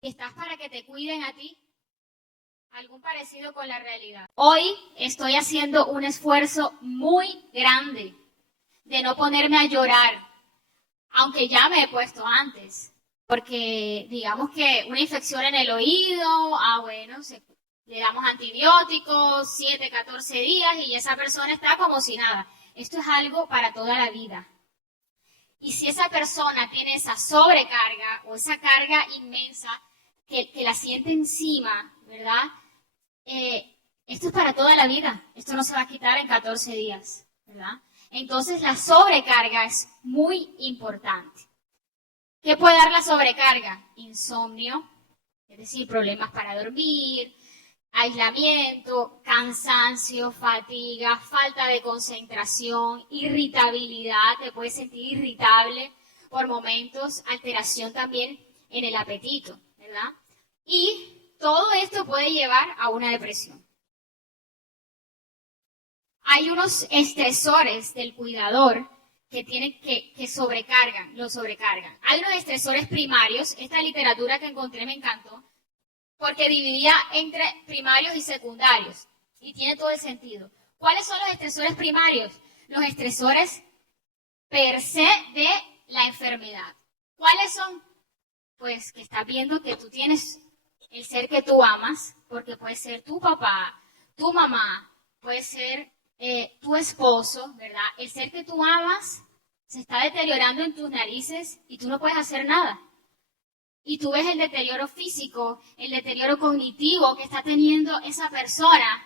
y estás para que te cuiden a ti. Algún parecido con la realidad. Hoy estoy haciendo un esfuerzo muy grande de no ponerme a llorar, aunque ya me he puesto antes. Porque digamos que una infección en el oído, bueno, le damos antibióticos, 7, 14 días y esa persona está como si nada. Esto es algo para toda la vida. Y si esa persona tiene esa sobrecarga o esa carga inmensa que la siente encima, ¿verdad? Esto es para toda la vida. Esto no se va a quitar en 14 días, ¿verdad? Entonces la sobrecarga es muy importante. ¿Qué puede dar la sobrecarga? Insomnio, es decir, problemas para dormir, aislamiento, cansancio, fatiga, falta de concentración, irritabilidad, te puedes sentir irritable por momentos, alteración también en el apetito, ¿verdad? Y todo esto puede llevar a una depresión. Hay unos estresores del cuidador que sobrecargan, lo sobrecargan. Hay unos estresores primarios, esta literatura que encontré me encantó, porque dividía entre primarios y secundarios, y tiene todo el sentido. ¿Cuáles son los estresores primarios? Los estresores per se de la enfermedad. ¿Cuáles son? Pues que estás viendo que tú tienes el ser que tú amas, porque puede ser tu papá, tu mamá, puede ser tu esposo, ¿verdad? El ser que tú amas se está deteriorando en tus narices y tú no puedes hacer nada. Y tú ves el deterioro físico, el deterioro cognitivo que está teniendo esa persona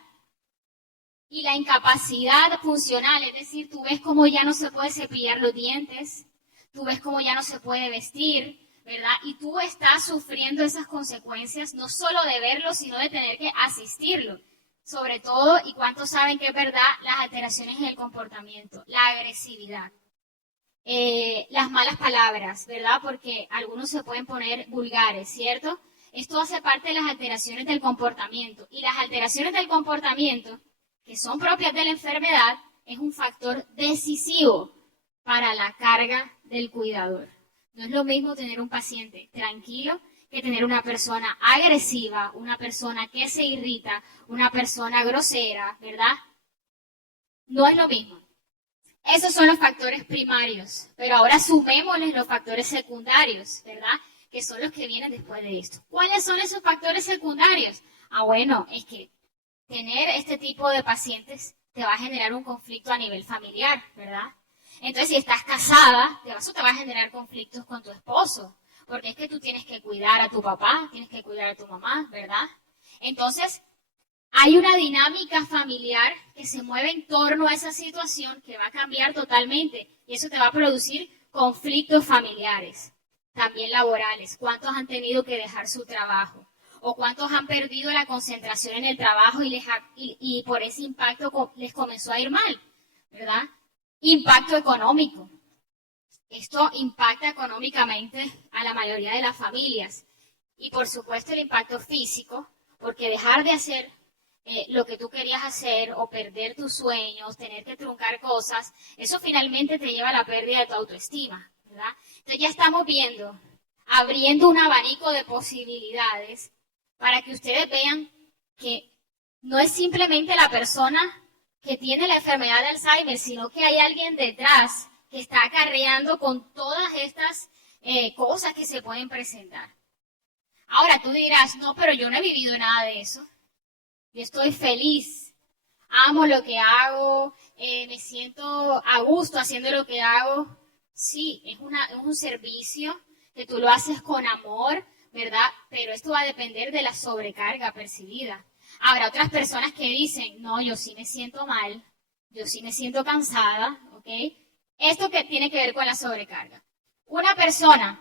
y la incapacidad funcional, es decir, tú ves cómo ya no se puede cepillar los dientes, tú ves cómo ya no se puede vestir, ¿verdad? Y tú estás sufriendo esas consecuencias no solo de verlo, sino de tener que asistirlo. Sobre todo, y cuántos saben que es verdad, las alteraciones en el comportamiento, la agresividad. Las malas palabras, ¿verdad? Porque algunos se pueden poner vulgares, ¿cierto? Esto hace parte de las alteraciones del comportamiento. Y las alteraciones del comportamiento, que son propias de la enfermedad, es un factor decisivo para la carga del cuidador. No es lo mismo tener un paciente tranquilo que tener una persona agresiva, una persona que se irrita, una persona grosera, ¿verdad? No es lo mismo. Esos son los factores primarios, pero ahora sumémosles los factores secundarios, ¿verdad? Que son los que vienen después de esto. ¿Cuáles son esos factores secundarios? Bueno, es que tener este tipo de pacientes te va a generar un conflicto a nivel familiar, ¿verdad? Entonces, si estás casada, eso te va a generar conflictos con tu esposo, porque es que tú tienes que cuidar a tu papá, tienes que cuidar a tu mamá, ¿verdad? Entonces, hay una dinámica familiar que se mueve en torno a esa situación que va a cambiar totalmente y eso te va a producir conflictos familiares, también laborales. ¿Cuántos han tenido que dejar su trabajo? ¿O cuántos han perdido la concentración en el trabajo y por ese impacto les comenzó a ir mal? ¿Verdad? Impacto económico. Esto impacta económicamente a la mayoría de las familias. Y por supuesto el impacto físico, porque dejar de hacer lo que tú querías hacer o perder tus sueños, tener que truncar cosas, eso finalmente te lleva a la pérdida de tu autoestima, ¿verdad? Entonces ya estamos viendo, abriendo un abanico de posibilidades para que ustedes vean que no es simplemente la persona que tiene la enfermedad de Alzheimer, sino que hay alguien detrás que está acarreando con todas estas cosas que se pueden presentar. Ahora tú dirás, no, pero yo no he vivido nada de eso. Yo estoy feliz, amo lo que hago, me siento a gusto haciendo lo que hago. Sí, es un servicio que tú lo haces con amor, ¿verdad? Pero esto va a depender de la sobrecarga percibida. Habrá otras personas que dicen, no, yo sí me siento mal, yo sí me siento cansada, ¿ok? Esto que tiene que ver con la sobrecarga. Una persona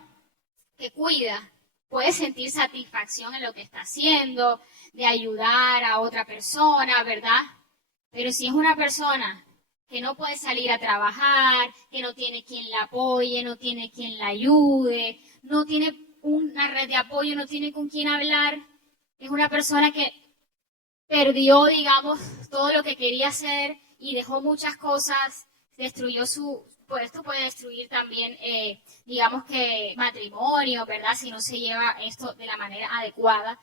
que cuida puede sentir satisfacción en lo que está haciendo, de ayudar a otra persona, ¿verdad? Pero si es una persona que no puede salir a trabajar, que no tiene quien la apoye, no tiene quien la ayude, no tiene una red de apoyo, no tiene con quién hablar, es una persona que perdió, digamos, todo lo que quería hacer y dejó muchas cosas, destruyó pues esto puede destruir también, digamos que matrimonio, ¿verdad? Si no se lleva esto de la manera adecuada.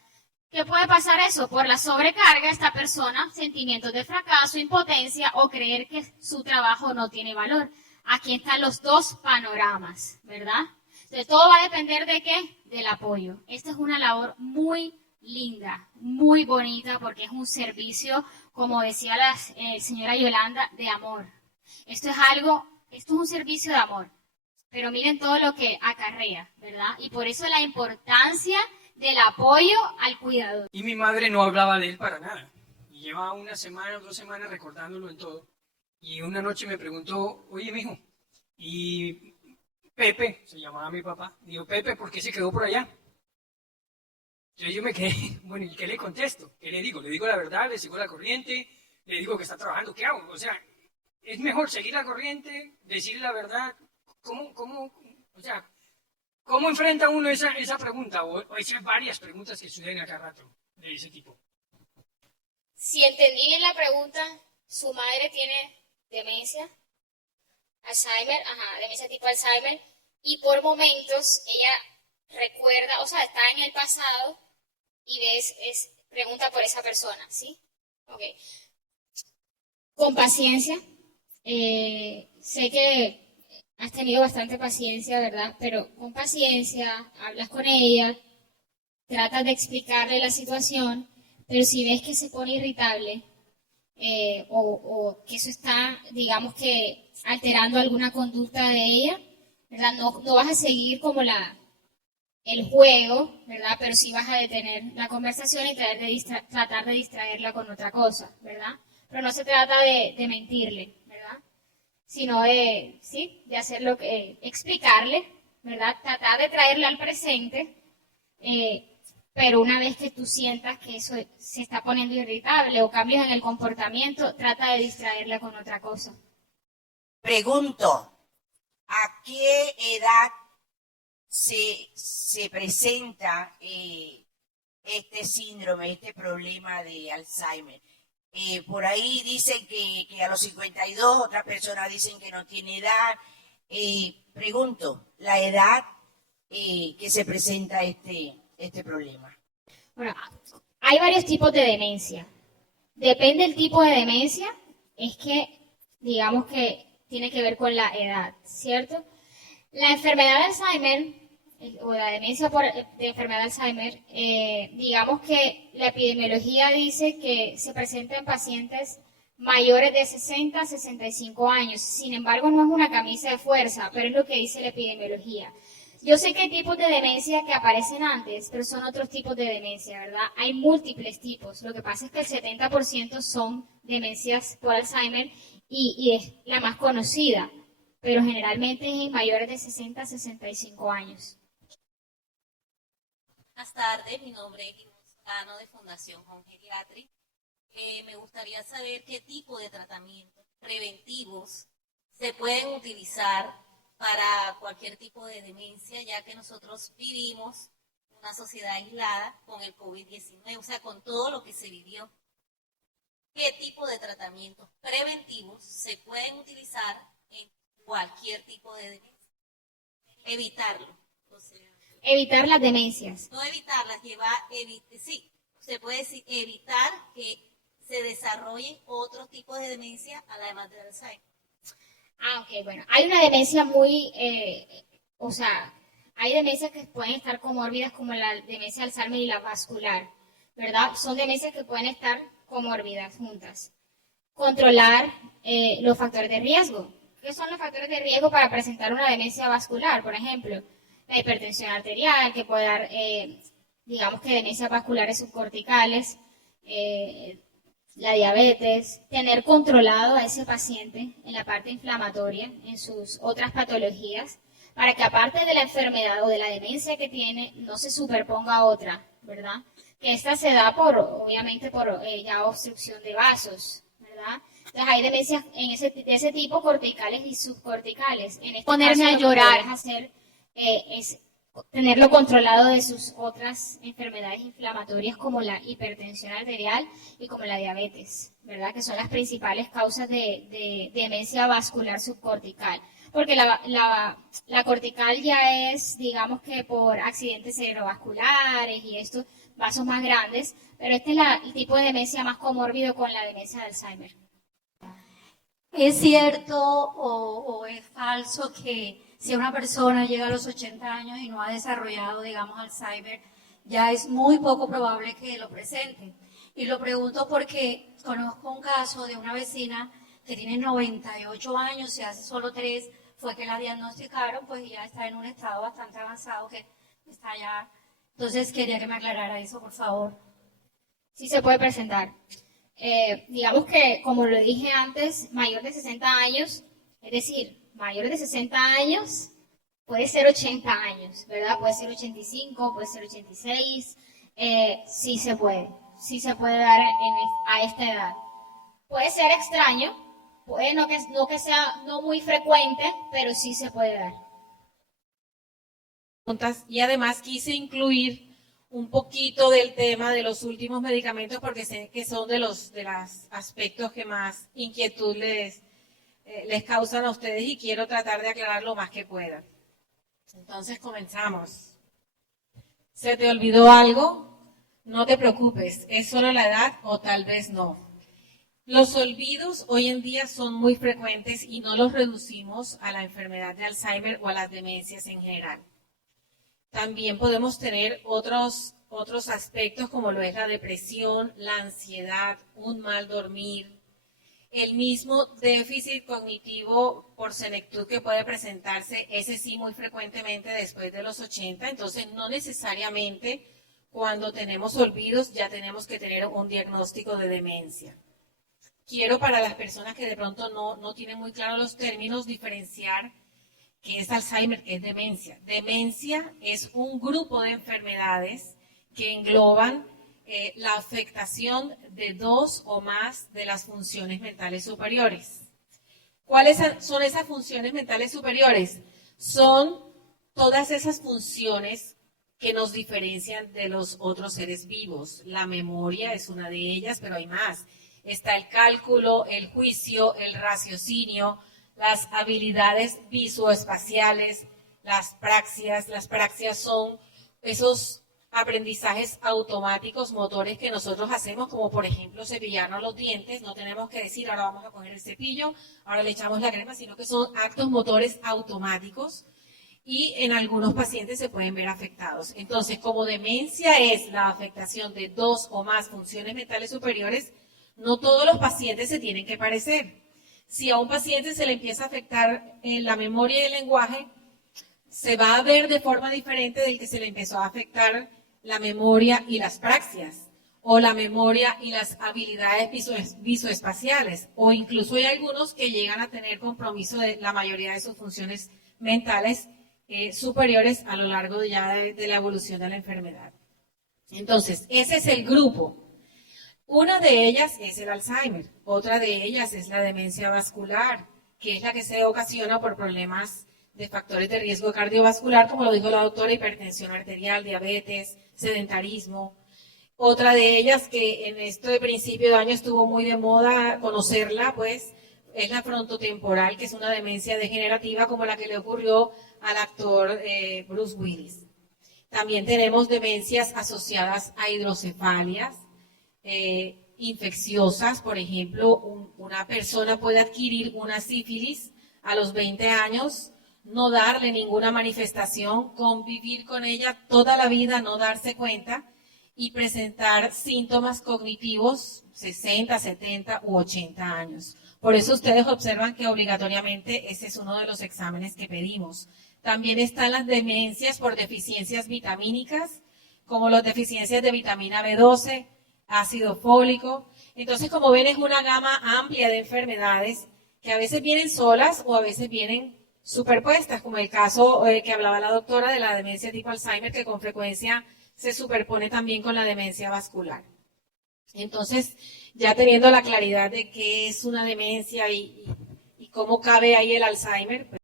¿Qué puede pasar eso? Por la sobrecarga, esta persona, sentimientos de fracaso, impotencia o creer que su trabajo no tiene valor. Aquí están los dos panoramas, ¿verdad? Entonces, todo va a depender de qué? Del apoyo. Esta es una labor muy linda, muy bonita, porque es un servicio, como decía la señora Yolanda, de amor. Esto es un servicio de amor. Pero miren todo lo que acarrea, ¿verdad? Y por eso la importancia del apoyo al cuidador. Y mi madre no hablaba de él para nada. Y llevaba una semana o 2 semanas recordándolo en todo. Y una noche me preguntó, oye, mijo, y Pepe, se llamaba mi papá, dijo, Pepe, ¿por qué se quedó por allá? Entonces yo me quedé, bueno, ¿y qué le contesto? ¿Qué le digo? ¿Le digo la verdad? ¿Le sigo la corriente? ¿Le digo que está trabajando? ¿Qué hago? O sea, es mejor seguir la corriente, decir la verdad. ¿Cómo enfrenta uno esa pregunta? O esas varias preguntas que suceden acá rato de ese tipo. Si entendí bien la pregunta, su madre tiene demencia, Alzheimer, demencia tipo Alzheimer, y por momentos ella recuerda, o sea, está en el pasado y pregunta por esa persona, ¿sí? Ok. Con paciencia, sé que has tenido bastante paciencia, ¿verdad? Pero con paciencia, hablas con ella, tratas de explicarle la situación, pero si ves que se pone irritable o que eso está, digamos que, alterando alguna conducta de ella, ¿verdad? No vas a seguir como el juego, ¿verdad? Pero sí vas a detener la conversación y tratar de distraerla con otra cosa, ¿verdad? Pero no se trata de mentirle, ¿verdad? Sino de hacer explicarle, ¿verdad? Tratar de traerla al presente, pero una vez que tú sientas que eso se está poniendo irritable o cambios en el comportamiento, trata de distraerla con otra cosa. Pregunto, ¿a qué edad se presenta este síndrome, este problema de Alzheimer? Por ahí dicen que a los 52, otras personas dicen que no tiene edad. Pregunto, la edad que se presenta este problema. Bueno, hay varios tipos de demencia. Depende del tipo de demencia, es que, digamos que tiene que ver con la edad, ¿cierto? La enfermedad de Alzheimer, o la demencia de enfermedad de Alzheimer, digamos que la epidemiología dice que se presenta en pacientes mayores de 60 a 65 años. Sin embargo, no es una camisa de fuerza, pero es lo que dice la epidemiología. Yo sé que hay tipos de demencia que aparecen antes, pero son otros tipos de demencia, ¿verdad? Hay múltiples tipos. Lo que pasa es que el 70% son demencias por Alzheimer y es la más conocida, pero generalmente es en mayores de 60 a 65 años. Buenas tardes, mi nombre es Gino de Fundación Home Geriatry. Me gustaría saber qué tipo de tratamientos preventivos se pueden utilizar para cualquier tipo de demencia, ya que nosotros vivimos una sociedad aislada con el COVID-19, o sea, con todo lo que se vivió. ¿Qué tipo de tratamientos preventivos se pueden utilizar en cualquier tipo de demencia? Evitarlo. O sea, evitar las demencias. No evitarlas, sí, se puede decir evitar que se desarrollen otros tipos de demencia además del Alzheimer. Ok, bueno, hay una demencia hay demencias que pueden estar comórbidas como la demencia Alzheimer y la vascular, ¿verdad? Son demencias que pueden estar comórbidas juntas. Controlar los factores de riesgo. ¿Qué son los factores de riesgo para presentar una demencia vascular? Por ejemplo, la hipertensión arterial, que puede dar, digamos que demencias vasculares subcorticales, la diabetes, tener controlado a ese paciente en la parte inflamatoria, en sus otras patologías, para que aparte de la enfermedad o de la demencia que tiene, no se superponga otra, ¿verdad? Que esta se da obviamente por ya obstrucción de vasos, ¿verdad? Entonces hay demencias de ese tipo, corticales y subcorticales. En este ponerme caso, a llorar, es tenerlo controlado de sus otras enfermedades inflamatorias como la hipertensión arterial y como la diabetes, ¿verdad? Que son las principales causas de demencia vascular subcortical. porque la cortical ya es, digamos que por accidentes cerebrovasculares y estos vasos más grandes, pero este es el tipo de demencia más comórbido con la demencia de Alzheimer. ¿Es cierto o es falso que si una persona llega a los 80 años y no ha desarrollado, digamos, Alzheimer, ya es muy poco probable que lo presente? Y lo pregunto porque conozco un caso de una vecina que tiene 98 años y hace solo 3 fue que la diagnosticaron, pues ya está en un estado bastante avanzado que está ya. Entonces quería que me aclarara eso, por favor. Sí se puede presentar. Digamos que, como lo dije antes, mayor de 60 años, es decir, mayor de 60 años puede ser 80 años, ¿verdad? Puede ser 85, puede ser 86, sí se puede dar a esta edad. Puede ser extraño, puede no que sea no muy frecuente, pero sí se puede dar. Y además quise incluir un poquito del tema de los últimos medicamentos porque sé que son de los aspectos que más inquietud les causan a ustedes y quiero tratar de aclarar lo más que pueda. Entonces comenzamos. ¿Se te olvidó algo? No te preocupes, es solo la edad o tal vez no. Los olvidos hoy en día son muy frecuentes y no los reducimos a la enfermedad de Alzheimer o a las demencias en general. También podemos tener otros aspectos como lo es la depresión, la ansiedad, un mal dormir, el mismo déficit cognitivo por senectud que puede presentarse, ese sí muy frecuentemente después de los 80, entonces no necesariamente cuando tenemos olvidos ya tenemos que tener un diagnóstico de demencia. Quiero para las personas que de pronto no tienen muy claro los términos diferenciar qué es Alzheimer, qué es demencia. Demencia es un grupo de enfermedades que engloban la afectación de 2 o más de las funciones mentales superiores. ¿Cuáles son esas funciones mentales superiores? Son todas esas funciones que nos diferencian de los otros seres vivos. La memoria es una de ellas, pero hay más. Está el cálculo, el juicio, el raciocinio, las habilidades visoespaciales, las praxias. Las praxias son esos aprendizajes automáticos, motores que nosotros hacemos, como por ejemplo cepillarnos los dientes. No tenemos que decir, ahora vamos a coger el cepillo, ahora le echamos la crema, sino que son actos motores automáticos y en algunos pacientes se pueden ver afectados. Entonces, como demencia es la afectación de 2 o más funciones mentales superiores, no todos los pacientes se tienen que parecer. Si a un paciente se le empieza a afectar la memoria y el lenguaje, se va a ver de forma diferente del que se le empezó a afectar la memoria y las praxias, o la memoria y las habilidades visoespaciales, o incluso hay algunos que llegan a tener compromiso de la mayoría de sus funciones mentales superiores a lo largo de la evolución de la enfermedad. Entonces, ese es el grupo. Una de ellas es el Alzheimer, otra de ellas es la demencia vascular, que es la que se ocasiona por problemas de factores de riesgo cardiovascular, como lo dijo la doctora, hipertensión arterial, diabetes, sedentarismo. Otra de ellas, que en este principio de año estuvo muy de moda conocerla, pues, es la frontotemporal, que es una demencia degenerativa como la que le ocurrió al actor Bruce Willis. También tenemos demencias asociadas a hidrocefalias, infecciosas. Por ejemplo, una persona puede adquirir una sífilis a los 20 años, no darle ninguna manifestación, convivir con ella toda la vida, no darse cuenta y presentar síntomas cognitivos 60, 70 u 80 años. Por eso ustedes observan que obligatoriamente ese es uno de los exámenes que pedimos. También están las demencias por deficiencias vitamínicas, como las deficiencias de vitamina B12, ácido fólico. Entonces, como ven, es una gama amplia de enfermedades que a veces vienen solas o a veces vienen superpuestas, como el caso que hablaba la doctora de la demencia tipo Alzheimer, que con frecuencia se superpone también con la demencia vascular. Entonces, ya teniendo la claridad de qué es una demencia y cómo cabe ahí el Alzheimer. Buenas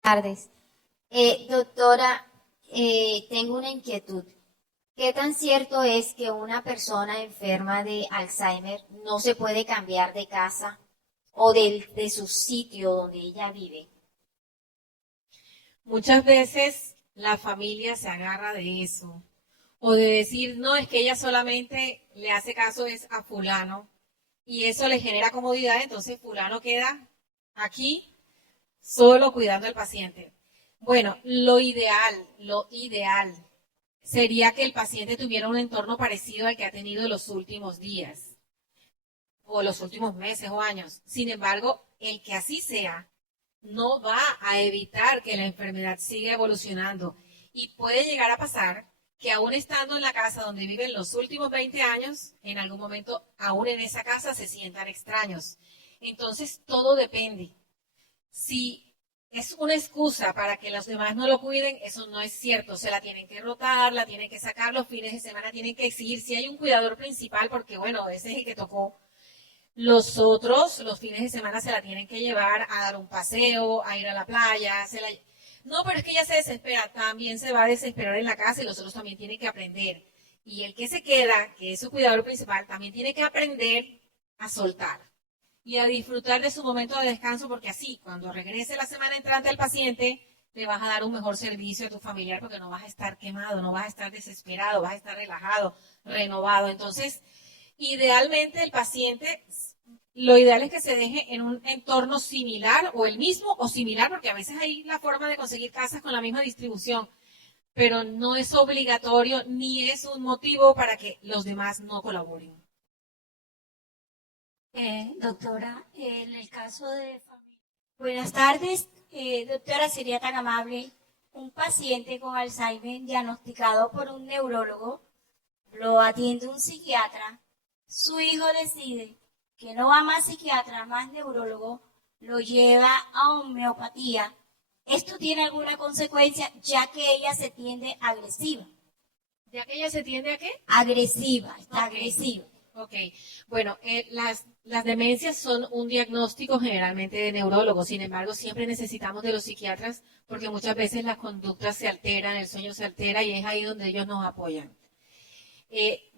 tardes. Doctora, tengo una inquietud. ¿Qué tan cierto es que una persona enferma de Alzheimer no se puede cambiar de casa o de su sitio donde ella vive? Muchas veces la familia se agarra de eso. O de decir, no, es que ella solamente le hace caso es a fulano. Y eso le genera comodidad, entonces fulano queda aquí solo cuidando al paciente. Bueno, lo ideal sería que el paciente tuviera un entorno parecido al que ha tenido los últimos días, o los últimos meses o años. Sin embargo, el que así sea, no va a evitar que la enfermedad siga evolucionando. Y puede llegar a pasar que aún estando en la casa donde viven los últimos 20 años, en algún momento, aún en esa casa se sientan extraños. Entonces, todo depende. Si es una excusa para que los demás no lo cuiden, eso no es cierto. Se la tienen que rotar, la tienen que sacar, los fines de semana tienen que exigir. Si hay un cuidador principal, porque bueno, ese es el que tocó, los otros, los fines de semana se la tienen que llevar a dar un paseo, a ir a la playa. No, pero es que ella se desespera, también se va a desesperar en la casa y los otros también tienen que aprender. Y el que se queda, que es su cuidador principal, también tiene que aprender a soltar y a disfrutar de su momento de descanso, porque así, cuando regrese la semana entrante al paciente, le vas a dar un mejor servicio a tu familiar porque no vas a estar quemado, no vas a estar desesperado, vas a estar relajado, renovado. Entonces, idealmente el paciente, lo ideal es que se deje en un entorno similar o el mismo o similar, porque a veces hay la forma de conseguir casas con la misma distribución, pero no es obligatorio ni es un motivo para que los demás no colaboren. Doctora, en el caso de familia. Buenas tardes, doctora, sería tan amable. Un paciente con Alzheimer diagnosticado por un neurólogo, lo atiende un psiquiatra, su hijo decide que no va más psiquiatra, más neurólogo, lo lleva a homeopatía. ¿Esto tiene alguna consecuencia ya que ella se tiende agresiva? ¿Ya que ella se tiende a qué? Agresiva, está Ok. agresiva. Ok, bueno, las demencias son un diagnóstico generalmente de neurólogos, sin embargo, siempre necesitamos de los psiquiatras porque muchas veces las conductas se alteran, el sueño se altera y es ahí donde ellos nos apoyan.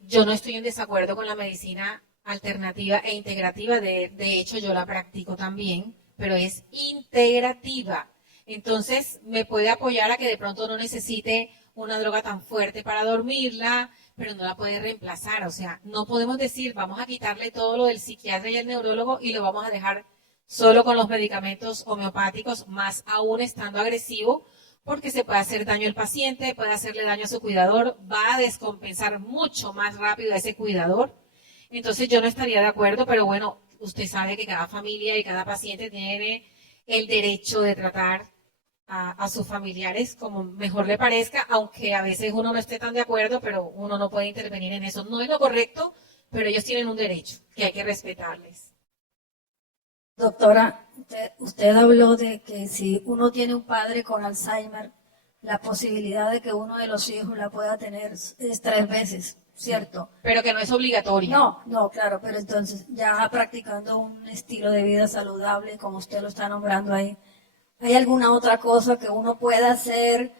Yo no estoy en desacuerdo con la medicina alternativa e integrativa, de hecho yo la practico también, pero es integrativa. Entonces me puede apoyar a que de pronto no necesite una droga tan fuerte para dormirla, pero no la puede reemplazar. O sea, no podemos decir, vamos a quitarle todo lo del psiquiatra y el neurólogo y lo vamos a dejar solo con los medicamentos homeopáticos, más aún estando agresivo, porque se puede hacer daño al paciente, puede hacerle daño a su cuidador, va a descompensar mucho más rápido a ese cuidador. Entonces yo no estaría de acuerdo, pero bueno, usted sabe que cada familia y cada paciente tiene el derecho de tratar a sus familiares como mejor le parezca, aunque a veces uno no esté tan de acuerdo, pero uno no puede intervenir en eso. No es lo correcto, pero ellos tienen un derecho que hay que respetarles. Doctora, usted habló de que si uno tiene un padre con Alzheimer, la posibilidad de que uno de los hijos la pueda tener es 3 veces, ¿cierto? Pero que no es obligatorio. No, claro, pero entonces ya practicando un estilo de vida saludable, como usted lo está nombrando ahí, ¿hay alguna otra cosa que uno pueda hacer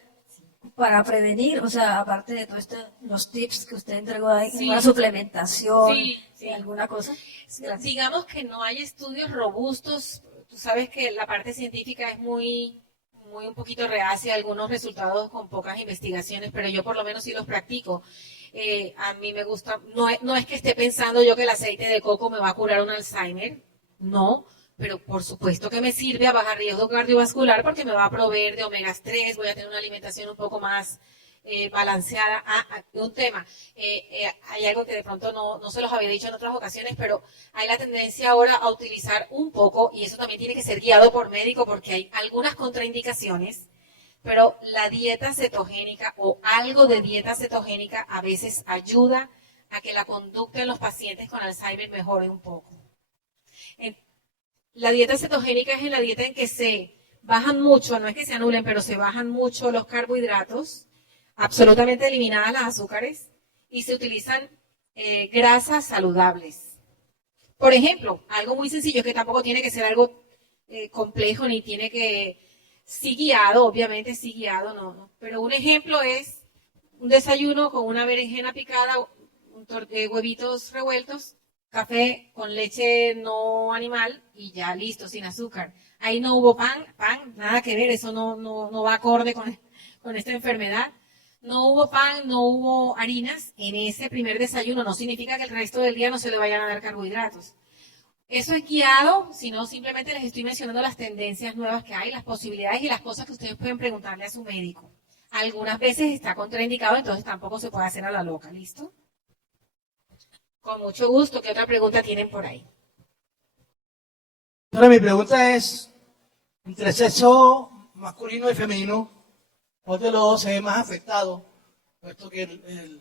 para prevenir? O sea, aparte de todo esto, los tips que usted entregó ahí, Sí. una suplementación, Sí. alguna cosa. Gracias. Digamos que no hay estudios robustos. Tú sabes que la parte científica es muy un poquito reacia a algunos resultados con pocas investigaciones, pero yo por lo menos sí los practico. A mí me gusta, no es que esté pensando yo que el aceite de coco me va a curar un Alzheimer, no, pero por supuesto que me sirve a bajar riesgo cardiovascular porque me va a proveer de omegas 3, voy a tener una alimentación un poco más balanceada. Un tema, hay algo que de pronto no se los había dicho en otras ocasiones, pero hay la tendencia ahora a utilizar un poco, y eso también tiene que ser guiado por médico porque hay algunas contraindicaciones, pero la dieta cetogénica o algo de dieta cetogénica a veces ayuda a que la conducta en los pacientes con Alzheimer mejore un poco. La dieta cetogénica es en la dieta en que se bajan mucho, no es que se anulen, pero se bajan mucho los carbohidratos, absolutamente eliminadas las azúcares, y se utilizan grasas saludables. Por ejemplo, algo muy sencillo, que tampoco tiene que ser algo complejo, ni tiene que, sí guiado, obviamente sí guiado, no. Pero un ejemplo es un desayuno con una berenjena picada, huevitos revueltos café con leche no animal y ya listo, sin azúcar. Ahí no hubo pan, nada que ver, eso no va acorde con esta enfermedad. No hubo pan, no hubo harinas en ese primer desayuno, no significa que el resto del día no se le vayan a dar carbohidratos. Eso es guiado, sino simplemente les estoy mencionando las tendencias nuevas que hay, las posibilidades y las cosas que ustedes pueden preguntarle a su médico. Algunas veces está contraindicado, entonces tampoco se puede hacer a la loca, ¿listo? Con mucho gusto. ¿Qué otra pregunta tienen por ahí? Ahora mi pregunta es, entre el sexo masculino y femenino, ¿cuál de los dos se ve más afectado? Puesto que el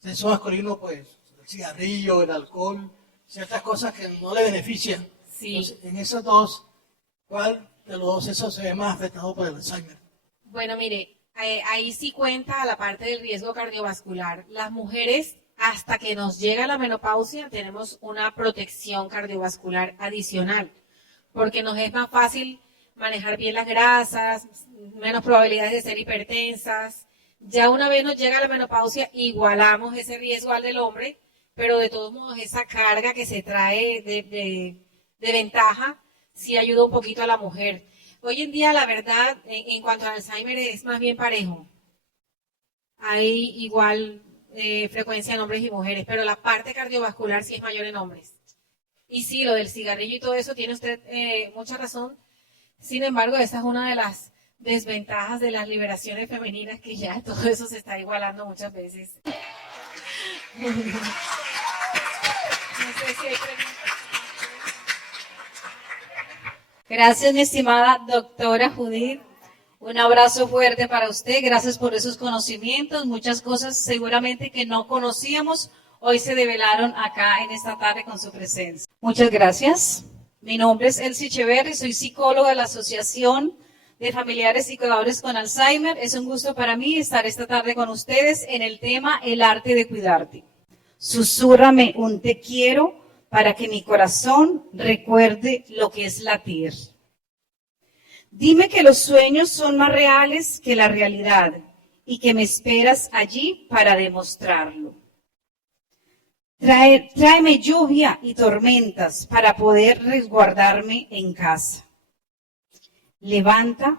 sexo masculino, pues, el cigarrillo, el alcohol, ciertas cosas que no le benefician. Sí. Entonces, en esos dos, ¿cuál de los dos sexos se ve más afectado por el Alzheimer? Bueno, mire, ahí sí cuenta la parte del riesgo cardiovascular. Las mujeres, hasta que nos llega la menopausia, tenemos una protección cardiovascular adicional, porque nos es más fácil manejar bien las grasas, menos probabilidades de ser hipertensas. Ya una vez nos llega la menopausia, igualamos ese riesgo al del hombre, pero de todos modos esa carga que se trae de ventaja sí ayuda un poquito a la mujer. Hoy en día, la verdad, en cuanto al Alzheimer es más bien parejo. Hay igual frecuencia en hombres y mujeres, pero la parte cardiovascular sí es mayor en hombres. Y sí, lo del cigarrillo y todo eso, tiene usted mucha razón. Sin embargo, esa es una de las desventajas de las liberaciones femeninas, que ya todo eso se está igualando muchas veces. No sé si hay preguntas. Gracias, mi estimada doctora Judith. Un abrazo fuerte para usted. Gracias por esos conocimientos. Muchas cosas seguramente que no conocíamos, hoy se develaron acá en esta tarde con su presencia. Muchas gracias. Mi nombre es Elsie Echeverri, soy psicóloga de la Asociación de Familiares y Cuidadores con Alzheimer. Es un gusto para mí estar esta tarde con ustedes en el tema El arte de cuidarte. Susúrrame un te quiero para que mi corazón recuerde lo que es latir. Dime que los sueños son más reales que la realidad y que me esperas allí para demostrarlo. Tráeme lluvia y tormentas para poder resguardarme en casa. Inventa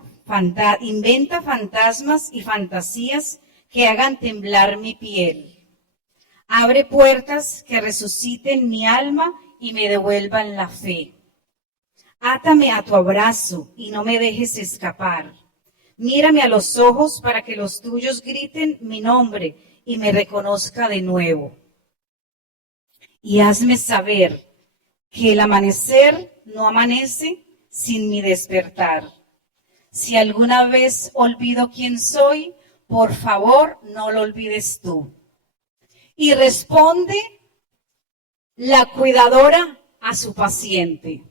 fantasmas y fantasías que hagan temblar mi piel. Abre puertas que resuciten mi alma y me devuelvan la fe. Átame a tu abrazo y no me dejes escapar. Mírame a los ojos para que los tuyos griten mi nombre y me reconozca de nuevo. Y hazme saber que el amanecer no amanece sin mi despertar. Si alguna vez olvido quién soy, por favor no lo olvides tú. Y responde la cuidadora a su paciente.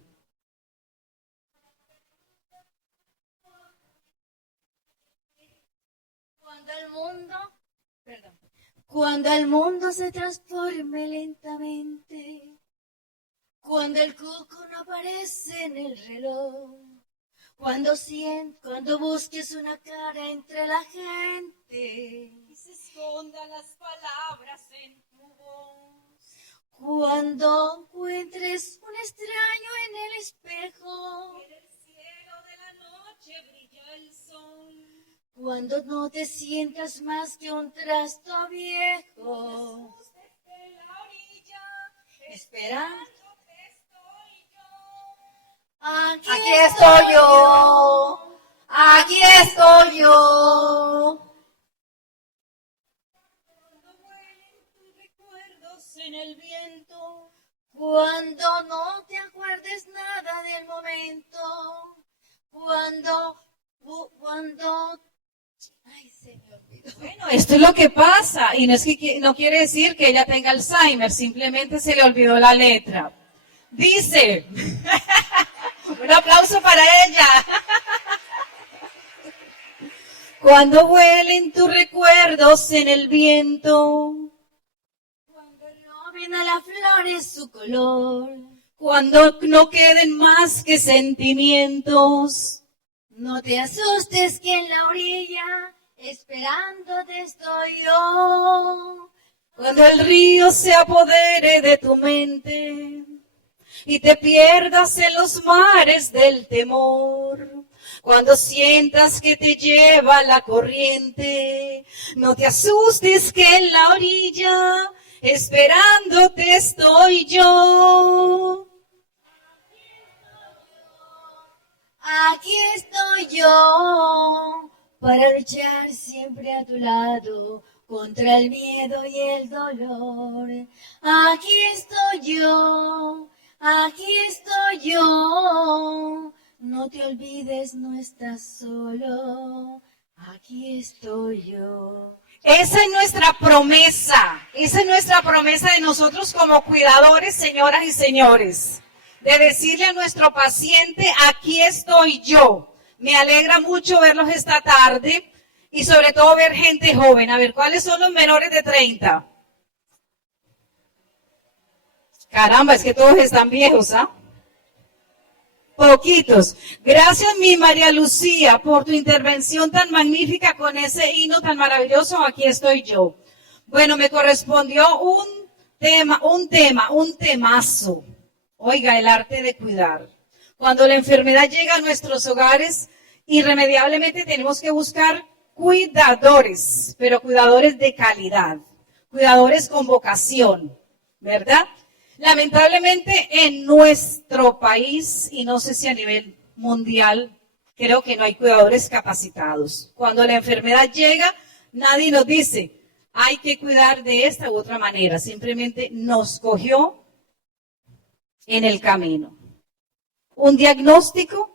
Cuando el mundo se transforme lentamente, cuando el cuco no aparece en el reloj, cuando busques una cara entre la gente y se escondan las palabras en tu voz, cuando encuentres un extraño en el espejo, en el cielo de la noche brilla el sol, cuando no te sientas más que un trasto viejo, desde la orilla, esperando. Aquí estoy yo, aquí estoy yo. Cuando vuelen tus recuerdos en el viento, cuando no te acuerdes nada del momento, cuando, ay, se me olvidó. Bueno, esto es lo que pasa, y no es que no quiere decir que ella tenga Alzheimer, simplemente se le olvidó la letra. Dice, un aplauso para ella. Cuando vuelen tus recuerdos en el viento, cuando roben a las flores su color, cuando no queden más que sentimientos, no te asustes que en la orilla esperándote estoy yo. Cuando el río se apodere de tu mente y te pierdas en los mares del temor, cuando sientas que te lleva la corriente, no te asustes que en la orilla esperándote estoy yo. Aquí estoy yo para luchar siempre a tu lado contra el miedo y el dolor. Aquí estoy yo, aquí estoy yo. No te olvides, no estás solo. Aquí estoy yo. Esa es nuestra promesa de nosotros como cuidadores, señoras y señores, de decirle a nuestro paciente, aquí estoy yo. Me alegra mucho verlos esta tarde y sobre todo ver gente joven. A ver, ¿cuáles son los menores de 30? Caramba, es que todos están viejos, ¿ah? Poquitos. Gracias, mi María Lucía, por tu intervención tan magnífica con ese himno tan maravilloso. Aquí estoy yo. Bueno, me correspondió un temazo. Oiga, el arte de cuidar. Cuando la enfermedad llega a nuestros hogares, irremediablemente tenemos que buscar cuidadores, pero cuidadores de calidad, cuidadores con vocación, ¿verdad? Lamentablemente en nuestro país, y no sé si a nivel mundial, creo que no hay cuidadores capacitados. Cuando la enfermedad llega, nadie nos dice, hay que cuidar de esta u otra manera. Simplemente nos cogió en el camino. Un diagnóstico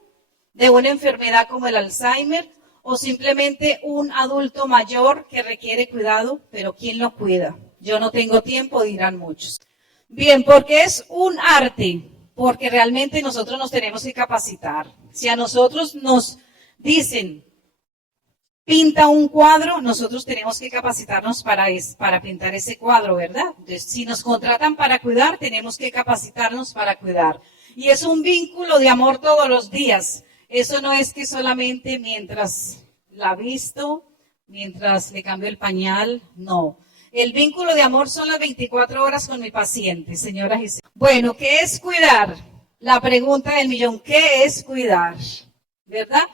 de una enfermedad como el Alzheimer o simplemente un adulto mayor que requiere cuidado, pero ¿quién lo cuida? Yo no tengo tiempo, dirán muchos. Bien, porque es un arte, porque realmente nosotros nos tenemos que capacitar. Si a nosotros nos dicen, pinta un cuadro, nosotros tenemos que capacitarnos para pintar ese cuadro, ¿verdad? Entonces, si nos contratan para cuidar, tenemos que capacitarnos para cuidar. Y es un vínculo de amor todos los días. Eso no es que solamente mientras la visto, mientras le cambio el pañal, no. El vínculo de amor son las 24 horas con mi paciente, señoras y señores. Bueno, ¿qué es cuidar? La pregunta del millón, ¿qué es cuidar? ¿Verdad?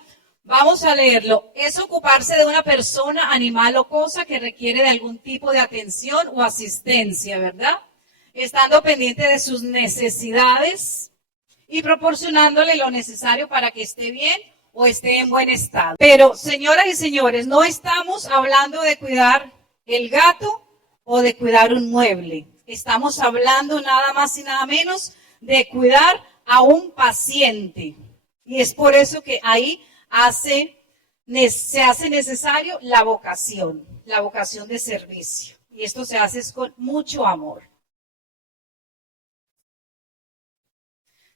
Vamos a leerlo. Es ocuparse de una persona, animal o cosa que requiere de algún tipo de atención o asistencia, ¿verdad? Estando pendiente de sus necesidades y proporcionándole lo necesario para que esté bien o esté en buen estado. Pero, señoras y señores, no estamos hablando de cuidar el gato o de cuidar un mueble. Estamos hablando nada más y nada menos de cuidar a un paciente. Y es por eso que ahí se hace necesario la vocación de servicio. Y esto se hace con mucho amor.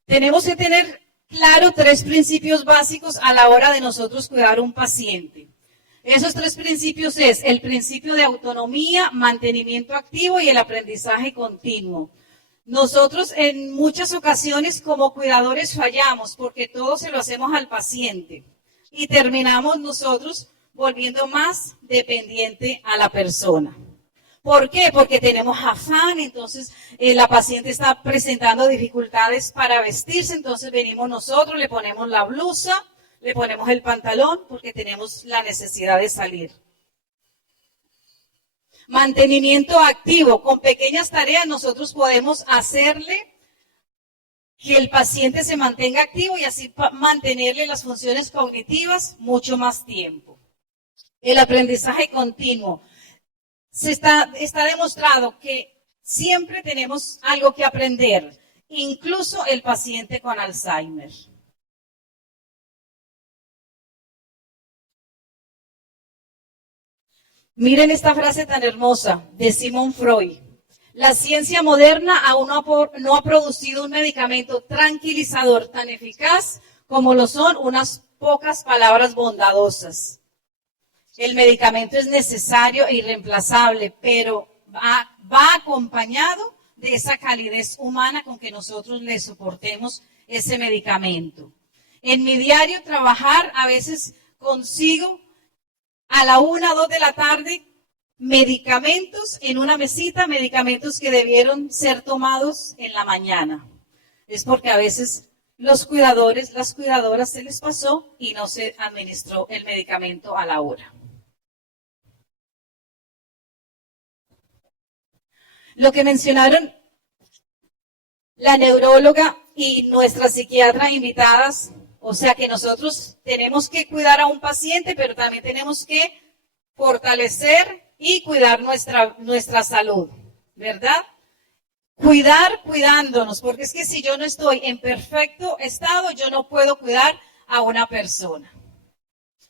Tenemos que tener claro 3 principios básicos a la hora de nosotros cuidar a un paciente. Esos 3 principios es el principio de autonomía, mantenimiento activo y el aprendizaje continuo. Nosotros en muchas ocasiones como cuidadores fallamos porque todo se lo hacemos al paciente y terminamos nosotros volviendo más dependiente a la persona. ¿Por qué? Porque tenemos afán, entonces la paciente está presentando dificultades para vestirse, entonces venimos nosotros, le ponemos la blusa, le ponemos el pantalón porque tenemos la necesidad de salir. Mantenimiento activo. Con pequeñas tareas nosotros podemos hacerle que el paciente se mantenga activo y así mantenerle las funciones cognitivas mucho más tiempo. El aprendizaje continuo. Está demostrado que siempre tenemos algo que aprender, incluso el paciente con Alzheimer. Miren esta frase tan hermosa de Sigmund Freud. La ciencia moderna aún no ha producido un medicamento tranquilizador tan eficaz como lo son unas pocas palabras bondadosas. El medicamento es necesario e irreemplazable, pero va acompañado de esa calidez humana con que nosotros le soportemos ese medicamento. En mi diario trabajar a veces consigo a la 1 o 2 de la tarde medicamentos en una mesita, medicamentos que debieron ser tomados en la mañana. Es porque a veces los cuidadores, las cuidadoras se les pasó y no se administró el medicamento a la hora. Lo que mencionaron la neuróloga y nuestra psiquiatra invitadas, o sea que nosotros tenemos que cuidar a un paciente, pero también tenemos que fortalecer y cuidar nuestra salud, ¿verdad? Cuidar cuidándonos, porque es que si yo no estoy en perfecto estado, yo no puedo cuidar a una persona.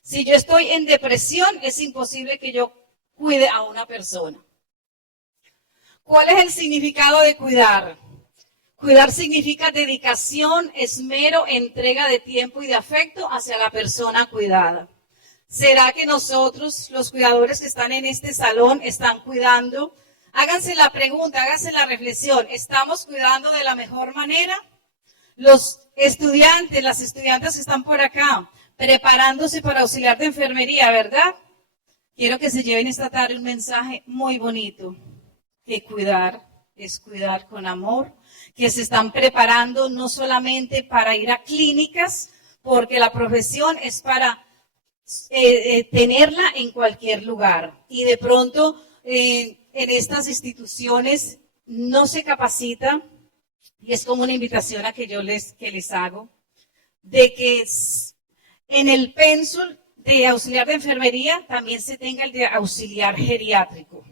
Si yo estoy en depresión, es imposible que yo cuide a una persona. ¿Cuál es el significado de cuidar? Cuidar significa dedicación, esmero, entrega de tiempo y de afecto hacia la persona cuidada. ¿Será que nosotros, los cuidadores que están en este salón, están cuidando? Háganse la pregunta, háganse la reflexión. ¿Estamos cuidando de la mejor manera? Los estudiantes, las estudiantes que están por acá, preparándose para auxiliar de enfermería, ¿verdad? Quiero que se lleven esta tarde un mensaje muy bonito. Que cuidar es cuidar con amor, que se están preparando no solamente para ir a clínicas, porque la profesión es para tenerla en cualquier lugar. Y de pronto en estas instituciones no se capacita, y es como una invitación a que les hago, de que en el pénsul de auxiliar de enfermería también se tenga el de auxiliar geriátrico,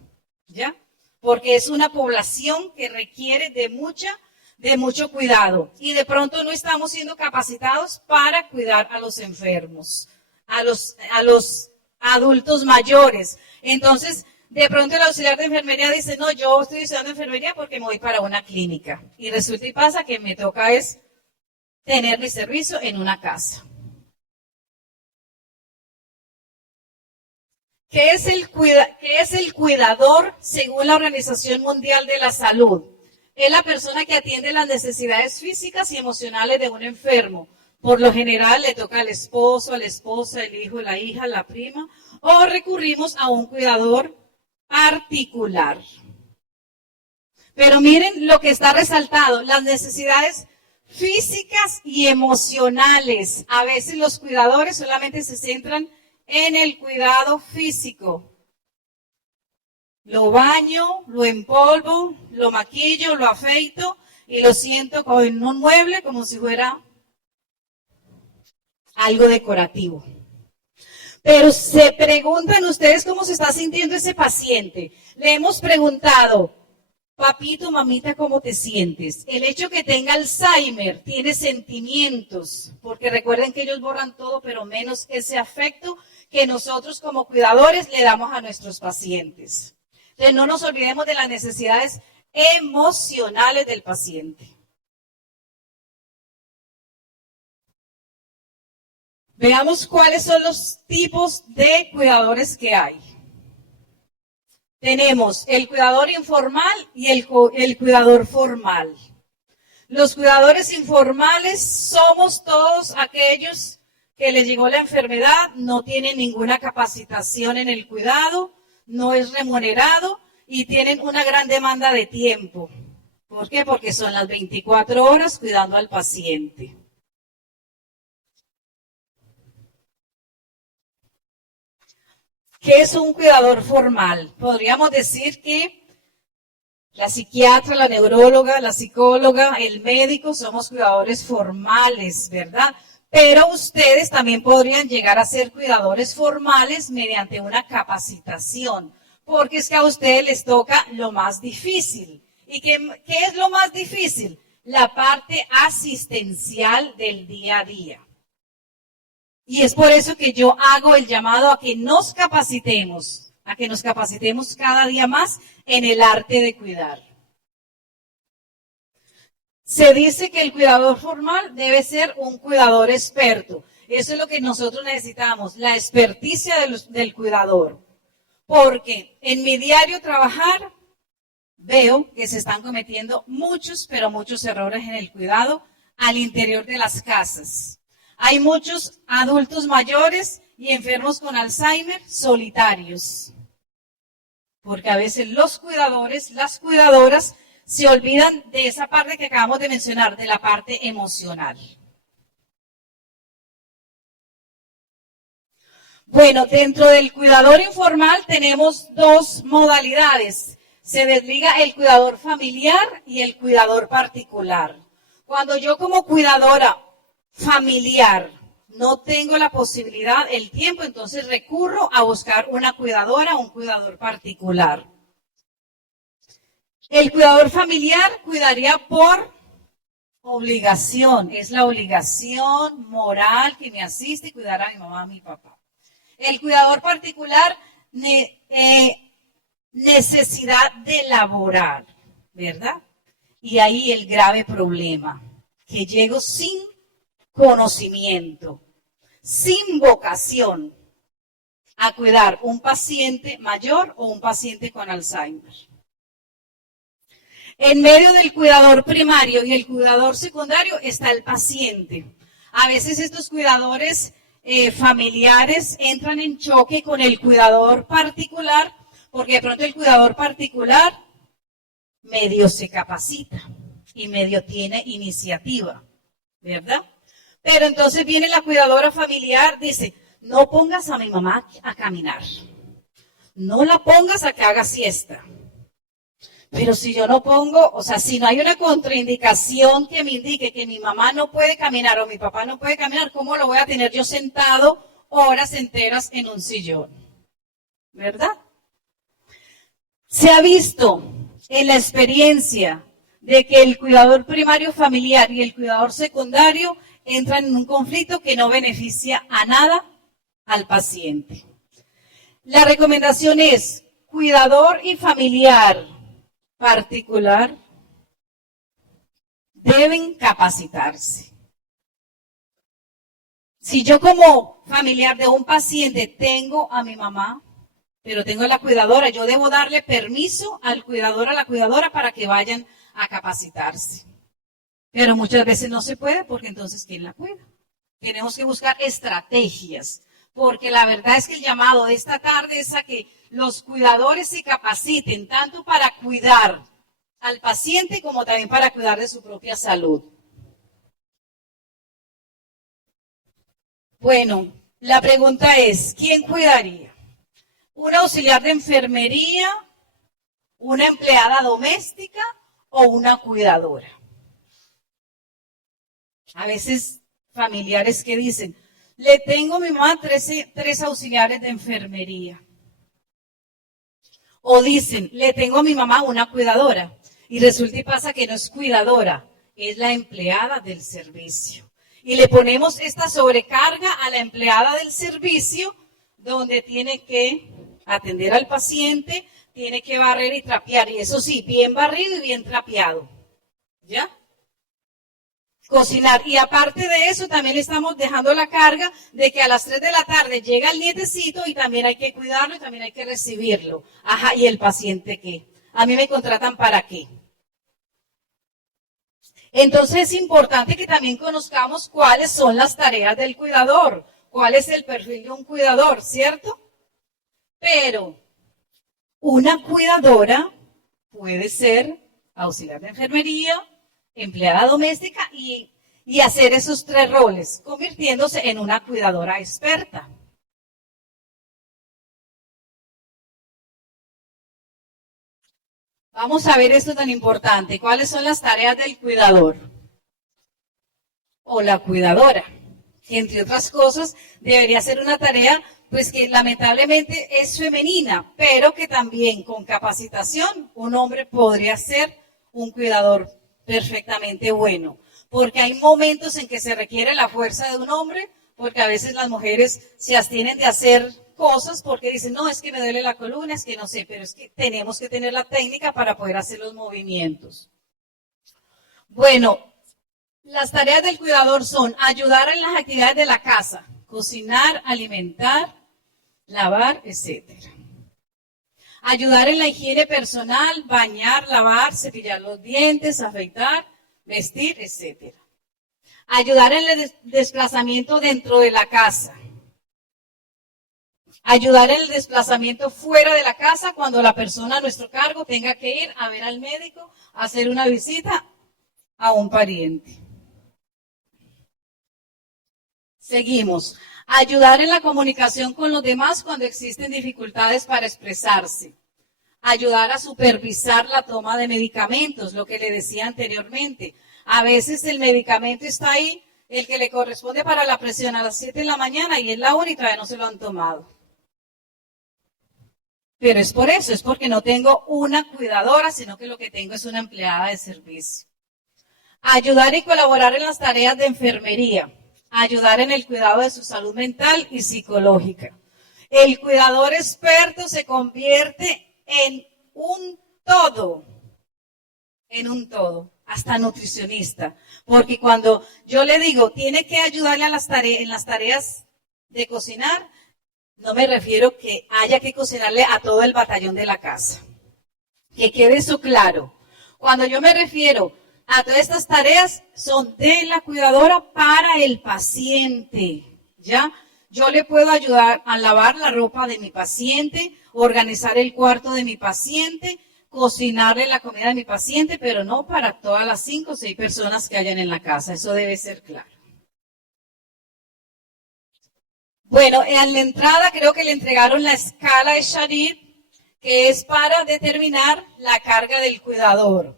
¿ya? Porque es una población que requiere de mucho cuidado. Y de pronto no estamos siendo capacitados para cuidar a los enfermos, a los adultos mayores. Entonces, de pronto el auxiliar de enfermería dice, no, yo estoy estudiando enfermería porque me voy para una clínica. Y resulta y pasa que me toca es tener mi servicio en una casa. ¿Qué es el cuidador según la Organización Mundial de la Salud? Es la persona que atiende las necesidades físicas y emocionales de un enfermo. Por lo general le toca al esposo, a la esposa, el hijo, la hija, la prima, o recurrimos a un cuidador particular. Pero miren lo que está resaltado, las necesidades físicas y emocionales. A veces los cuidadores solamente se centran en el cuidado físico. Lo baño, lo empolvo, lo maquillo, lo afeito y lo siento en un mueble como si fuera algo decorativo. Pero se preguntan ustedes cómo se está sintiendo ese paciente. Le hemos preguntado, papito, mamita, ¿cómo te sientes? El hecho que tenga Alzheimer, tiene sentimientos, porque recuerden que ellos borran todo, pero menos ese afecto que nosotros como cuidadores le damos a nuestros pacientes. Entonces no nos olvidemos de las necesidades emocionales del paciente. Veamos cuáles son los tipos de cuidadores que hay. Tenemos el cuidador informal y el cuidador formal. Los cuidadores informales somos todos aquellos que les llegó la enfermedad, no tienen ninguna capacitación en el cuidado, no es remunerado y tienen una gran demanda de tiempo. ¿Por qué? Porque son las 24 horas cuidando al paciente. ¿Qué es un cuidador formal? Podríamos decir que la psiquiatra, la neuróloga, la psicóloga, el médico somos cuidadores formales, ¿verdad? Pero ustedes también podrían llegar a ser cuidadores formales mediante una capacitación, porque es que a ustedes les toca lo más difícil. ¿Y qué es lo más difícil? La parte asistencial del día a día. Y es por eso que yo hago el llamado a que nos capacitemos cada día más en el arte de cuidar. Se dice que el cuidador formal debe ser un cuidador experto. Eso es lo que nosotros necesitamos, la experticia del cuidador. Porque en mi diario trabajar veo que se están cometiendo muchos, pero muchos errores en el cuidado al interior de las casas. Hay muchos adultos mayores y enfermos con Alzheimer solitarios. porque a veces los cuidadores, las cuidadoras, se olvidan de esa parte que acabamos de mencionar, de la parte emocional. Bueno, dentro del cuidador informal tenemos dos modalidades. Se desliga el cuidador familiar y el cuidador particular. Cuando yo como cuidadora familiar no tengo la posibilidad, el tiempo, entonces recurro a buscar una cuidadora, un cuidador particular. El cuidador familiar cuidaría por obligación. Es la obligación moral que me asiste cuidar a mi mamá, a mi papá. El cuidador particular, necesidad de laborar, ¿verdad? Y ahí el grave problema, que llego sin conocimiento, sin vocación a cuidar un paciente mayor o un paciente con Alzheimer. En medio del cuidador primario y el cuidador secundario está el paciente. A veces estos cuidadores familiares entran en choque con el cuidador particular, porque de pronto el cuidador particular medio se capacita y medio tiene iniciativa, ¿verdad? Pero entonces viene la cuidadora familiar, dice, no pongas a mi mamá a caminar, no la pongas a que haga siesta. Pero si yo no pongo, o sea, si no hay una contraindicación que me indique que mi mamá no puede caminar o mi papá no puede caminar, ¿cómo lo voy a tener yo sentado horas enteras en un sillón? ¿Verdad? Se ha visto en la experiencia de que el cuidador primario familiar y el cuidador secundario entran en un conflicto que no beneficia a nada al paciente. La recomendación es cuidador y familiar particular deben capacitarse. Si yo como familiar de un paciente tengo a mi mamá, pero tengo a la cuidadora, yo debo darle permiso al cuidador, a la cuidadora para que vayan a capacitarse. Pero muchas veces no se puede porque entonces ¿quién la cuida? Tenemos que buscar estrategias, porque la verdad es que el llamado de esta tarde es a que los cuidadores se capaciten tanto para cuidar al paciente como también para cuidar de su propia salud. Bueno, la pregunta es, ¿quién cuidaría? ¿Un auxiliar de enfermería, una empleada doméstica o una cuidadora? A veces familiares que dicen, le tengo a mi mamá tres auxiliares de enfermería. O dicen, le tengo a mi mamá una cuidadora. Y resulta y pasa que no es cuidadora, es la empleada del servicio. Y le ponemos esta sobrecarga a la empleada del servicio, donde tiene que atender al paciente, tiene que barrer y trapear. Y eso sí, bien barrido y bien trapeado. ¿Ya? Cocinar. Y aparte de eso, también le estamos dejando la carga de que a las 3 de la tarde llega el nietecito y también hay que cuidarlo y también hay que recibirlo. Ajá, ¿y el paciente qué? ¿A mí me contratan para qué? Entonces es importante que también conozcamos cuáles son las tareas del cuidador, cuál es el perfil de un cuidador, ¿cierto? Pero una cuidadora puede ser auxiliar de enfermería, empleada doméstica y hacer esos 3 roles, convirtiéndose en una cuidadora experta. Vamos a ver esto tan importante. ¿Cuáles son las tareas del cuidador o la cuidadora? Que entre otras cosas debería ser una tarea pues que lamentablemente es femenina, pero que también con capacitación un hombre podría ser un cuidador perfectamente bueno. Porque hay momentos en que se requiere la fuerza de un hombre, porque a veces las mujeres se abstienen de hacer cosas porque dicen, no, es que me duele la columna, es que no sé, pero es que tenemos que tener la técnica para poder hacer los movimientos. Bueno, las tareas del cuidador son ayudar en las actividades de la casa, cocinar, alimentar, lavar, etc. Ayudar en la higiene personal, bañar, lavar, cepillar los dientes, afeitar, vestir, etc. Ayudar en el desplazamiento dentro de la casa. Ayudar en el desplazamiento fuera de la casa cuando la persona a nuestro cargo tenga que ir a ver al médico, a hacer una visita a un pariente. Seguimos. Ayudar en la comunicación con los demás cuando existen dificultades para expresarse. Ayudar a supervisar la toma de medicamentos, lo que le decía anteriormente. A veces el medicamento está ahí, el que le corresponde para la presión a las 7 de la mañana y es la hora y todavía no se lo han tomado. Pero es por eso, es porque no tengo una cuidadora, sino que lo que tengo es una empleada de servicio. Ayudar y colaborar en las tareas de enfermería. Ayudar en el cuidado de su salud mental y psicológica. El cuidador experto se convierte en un todo, hasta nutricionista. Porque cuando yo le digo, tiene que ayudarle en las tareas de cocinar, no me refiero que haya que cocinarle a todo el batallón de la casa. Que quede eso claro. Cuando yo me refiero a todas estas tareas, son de la cuidadora para el paciente, ¿ya? Yo le puedo ayudar a lavar la ropa de mi paciente, organizar el cuarto de mi paciente, cocinarle la comida de mi paciente, pero no para todas las 5 o 6 personas que hayan en la casa. Eso debe ser claro. Bueno, en la entrada creo que le entregaron la escala de Sharid, que es para determinar la carga del cuidador.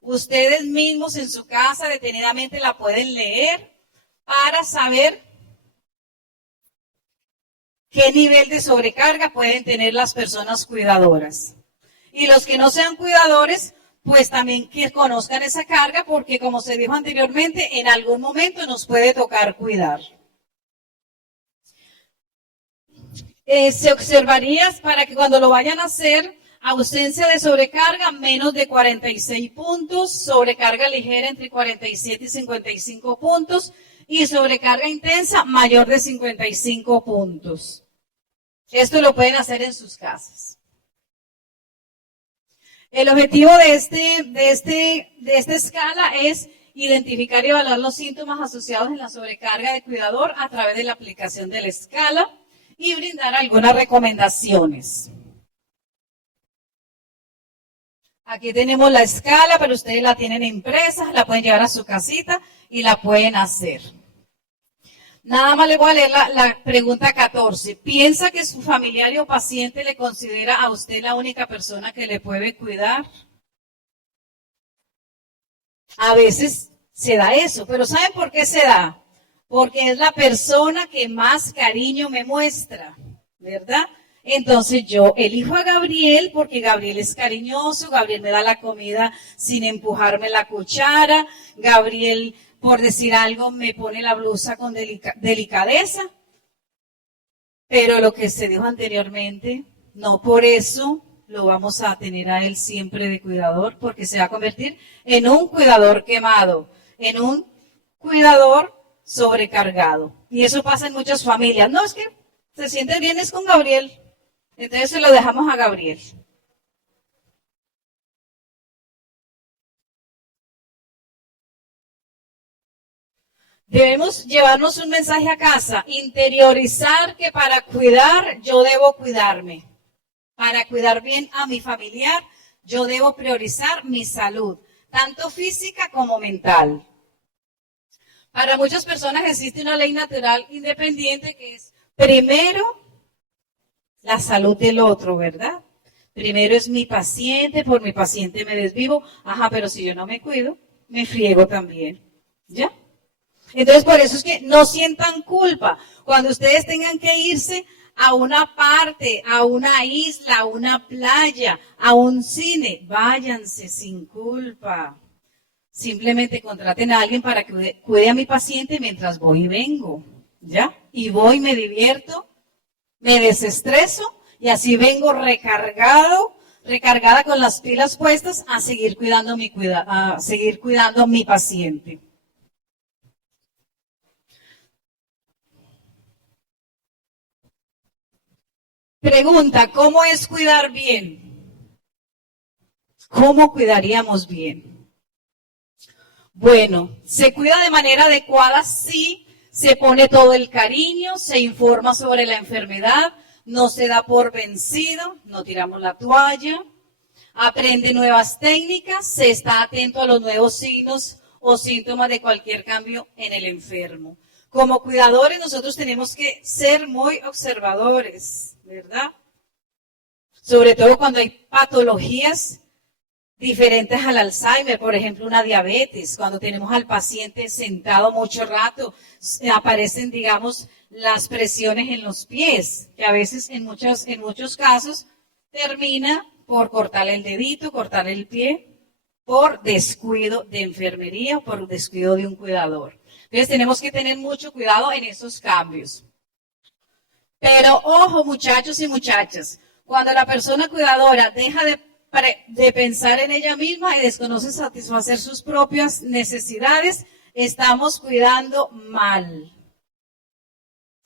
Ustedes mismos en su casa detenidamente la pueden leer para saber qué nivel de sobrecarga pueden tener las personas cuidadoras. Y los que no sean cuidadores, pues también que conozcan esa carga, porque como se dijo anteriormente, en algún momento nos puede tocar cuidar. Se observaría para que cuando lo vayan a hacer, ausencia de sobrecarga menos de 46 puntos, sobrecarga ligera entre 47 y 55 puntos y sobrecarga intensa mayor de 55 puntos. Esto lo pueden hacer en sus casas. El objetivo de esta escala es identificar y evaluar los síntomas asociados en la sobrecarga de cuidador a través de la aplicación de la escala y brindar algunas recomendaciones. Aquí tenemos la escala, pero ustedes la tienen impresa, la pueden llevar a su casita y la pueden hacer. Nada más le voy a leer la pregunta 14. ¿Piensa que su familiar o paciente le considera a usted la única persona que le puede cuidar? A veces se da eso, pero ¿saben por qué se da? Porque es la persona que más cariño me muestra, ¿verdad? Entonces yo elijo a Gabriel porque Gabriel es cariñoso, Gabriel me da la comida sin empujarme la cuchara, Gabriel, por decir algo, me pone la blusa con delicadeza. Pero lo que se dijo anteriormente, no por eso lo vamos a tener a él siempre de cuidador, porque se va a convertir en un cuidador quemado, en un cuidador sobrecargado. Y eso pasa en muchas familias. No, es que se siente bien es con Gabriel. Entonces se lo dejamos a Gabriel. Debemos llevarnos un mensaje a casa, interiorizar que para cuidar yo debo cuidarme. Para cuidar bien a mi familiar yo debo priorizar mi salud, tanto física como mental. Para muchas personas existe una ley natural independiente que es primero la salud del otro, ¿verdad? Primero es mi paciente, por mi paciente me desvivo. Ajá, pero si yo no me cuido, me friego también. ¿Ya? Entonces, por eso es que no sientan culpa. Cuando ustedes tengan que irse a una parte, a una isla, a una playa, a un cine, váyanse sin culpa. Simplemente contraten a alguien para que cuide a mi paciente mientras voy y vengo. ¿Ya? Y voy, me divierto, me desestreso y así vengo recargada con las pilas puestas a seguir cuidando a mi paciente. Pregunta, ¿cómo es cuidar bien? ¿Cómo cuidaríamos bien? Bueno, se cuida de manera adecuada si se pone todo el cariño, se informa sobre la enfermedad, no se da por vencido, no tiramos la toalla, aprende nuevas técnicas, se está atento a los nuevos signos o síntomas de cualquier cambio en el enfermo. Como cuidadores nosotros tenemos que ser muy observadores, ¿verdad? Sobre todo cuando hay patologías diferentes al Alzheimer, por ejemplo, una diabetes. Cuando tenemos al paciente sentado mucho rato, aparecen, digamos, las presiones en los pies, que a veces en muchos casos termina por cortarle el dedito, cortarle el pie, por descuido de enfermería o por descuido de un cuidador. Entonces tenemos que tener mucho cuidado en esos cambios. Pero ojo, muchachos y muchachas, cuando la persona cuidadora deja de pensar en ella misma y desconoce satisfacer sus propias necesidades, estamos cuidando mal.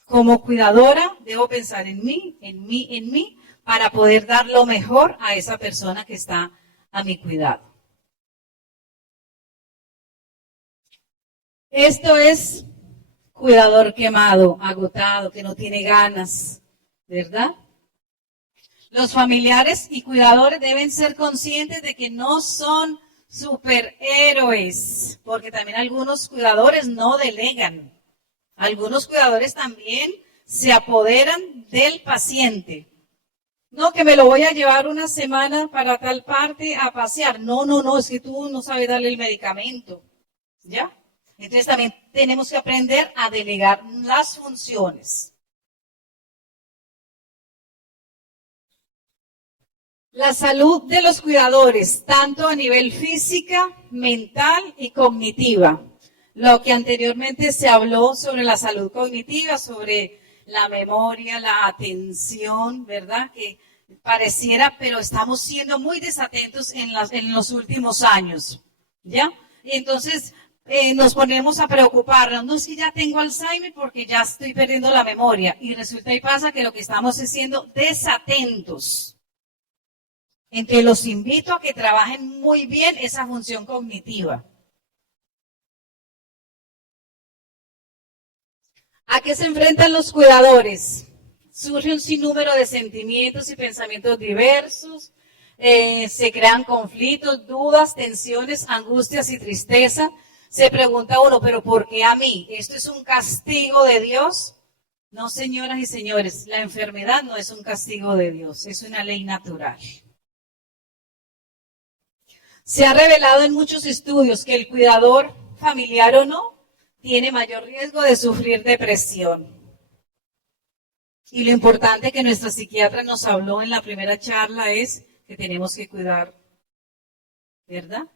Como cuidadora debo pensar en mí, para poder dar lo mejor a esa persona que está a mi cuidado. Esto es cuidador quemado, agotado, que no tiene ganas, ¿verdad? Los familiares y cuidadores deben ser conscientes de que no son superhéroes, porque también algunos cuidadores no delegan. Algunos cuidadores también se apoderan del paciente. No, que me lo voy a llevar una semana para tal parte a pasear. No, es que tú no sabes darle el medicamento. ¿Ya? Entonces también tenemos que aprender a delegar las funciones. La salud de los cuidadores, tanto a nivel física, mental y cognitiva. Lo que anteriormente se habló sobre la salud cognitiva, sobre la memoria, la atención, ¿verdad? Que pareciera, pero estamos siendo muy desatentos en los últimos años, ¿ya? Y entonces nos ponemos a preocuparnos, no es que ya tengo Alzheimer porque ya estoy perdiendo la memoria, y resulta y pasa que lo que estamos es siendo desatentos. Entonces los invito a que trabajen muy bien esa función cognitiva. ¿A qué se enfrentan los cuidadores? Surge un sinnúmero de sentimientos y pensamientos diversos, se crean conflictos, dudas, tensiones, angustias y tristeza. Se pregunta uno, ¿pero por qué a mí? ¿Esto es un castigo de Dios? No, señoras y señores, la enfermedad no es un castigo de Dios, es una ley natural. Se ha revelado en muchos estudios que el cuidador, familiar o no, tiene mayor riesgo de sufrir depresión. Y lo importante que nuestra psiquiatra nos habló en la primera charla es que tenemos que cuidar, ¿verdad?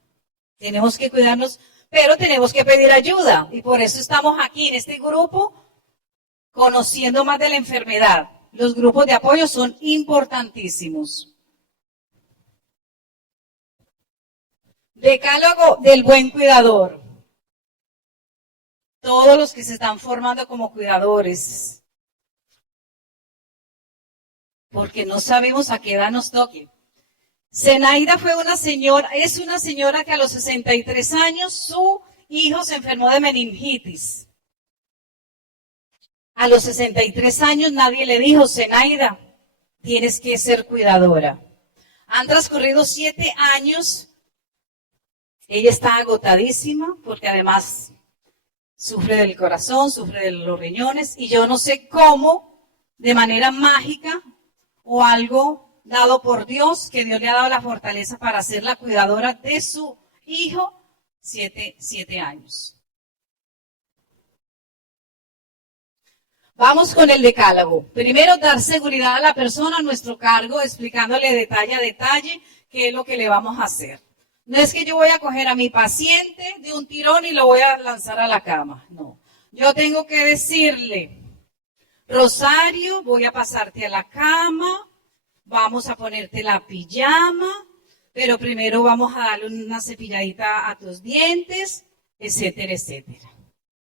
Tenemos que cuidarnos, pero tenemos que pedir ayuda. Y por eso estamos aquí en este grupo, conociendo más de la enfermedad. Los grupos de apoyo son importantísimos. Decálogo del buen cuidador. Todos los que se están formando como cuidadores, porque no sabemos a qué edad nos toque. Zenaida es una señora que a los 63 años su hijo se enfermó de meningitis. A los 63 años nadie le dijo, Zenaida, tienes que ser cuidadora. Han transcurrido 7 años, ella está agotadísima porque además sufre del corazón, sufre de los riñones, y yo no sé cómo, de manera mágica o algo dado por Dios, que Dios le ha dado la fortaleza para ser la cuidadora de su hijo, 7 años. Vamos con el decálogo. Primero, dar seguridad a la persona a nuestro cargo, explicándole detalle a detalle qué es lo que le vamos a hacer. No es que yo voy a coger a mi paciente de un tirón y lo voy a lanzar a la cama. No. Yo tengo que decirle, Rosario, voy a pasarte a la cama, vamos a ponerte la pijama, pero primero vamos a darle una cepilladita a tus dientes, etcétera, etcétera.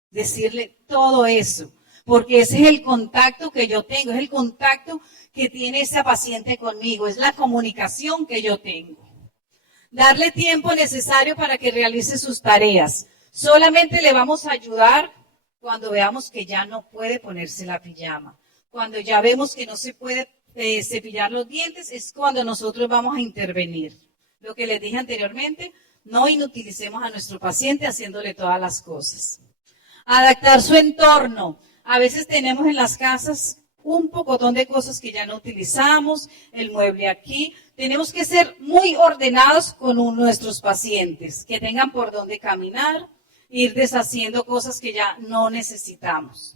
Decirle todo eso, porque ese es el contacto que yo tengo, es el contacto que tiene esa paciente conmigo, es la comunicación que yo tengo. Darle tiempo necesario para que realice sus tareas. Solamente le vamos a ayudar cuando veamos que ya no puede ponerse la pijama, cuando ya vemos que no se puede cepillar los dientes, es cuando nosotros vamos a intervenir. Lo que les dije anteriormente, no inutilicemos a nuestro paciente haciéndole todas las cosas. Adaptar su entorno. A veces tenemos en las casas un pocotón de cosas que ya no utilizamos, el mueble aquí. Tenemos que ser muy ordenados con nuestros pacientes, que tengan por dónde caminar, ir deshaciendo cosas que ya no necesitamos.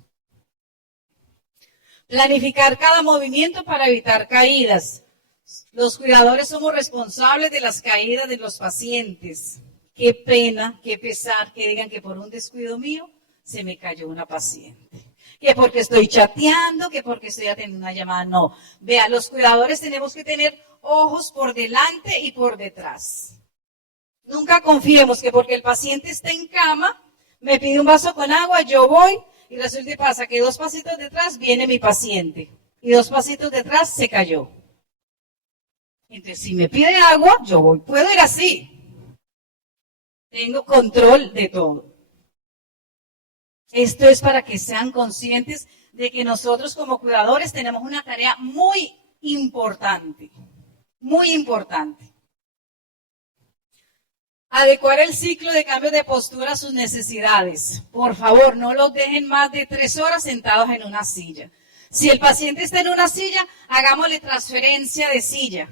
Planificar cada movimiento para evitar caídas. Los cuidadores somos responsables de las caídas de los pacientes. Qué pena, qué pesar que digan que por un descuido mío se me cayó una paciente. Que porque estoy chateando, que porque estoy atendiendo una llamada. No. Vea, los cuidadores tenemos que tener ojos por delante y por detrás. Nunca confiemos que porque el paciente está en cama, me pide un vaso con agua, yo voy y resulta y pasa que 2 pasitos detrás viene mi paciente y 2 pasitos detrás se cayó. Entonces, si me pide agua, yo voy. Puedo ir así. Tengo control de todo. Esto es para que sean conscientes de que nosotros como cuidadores tenemos una tarea muy importante. Muy importante. Adecuar el ciclo de cambio de postura a sus necesidades. Por favor, no los dejen más de 3 horas sentados en una silla. Si el paciente está en una silla, hagámosle transferencia de silla.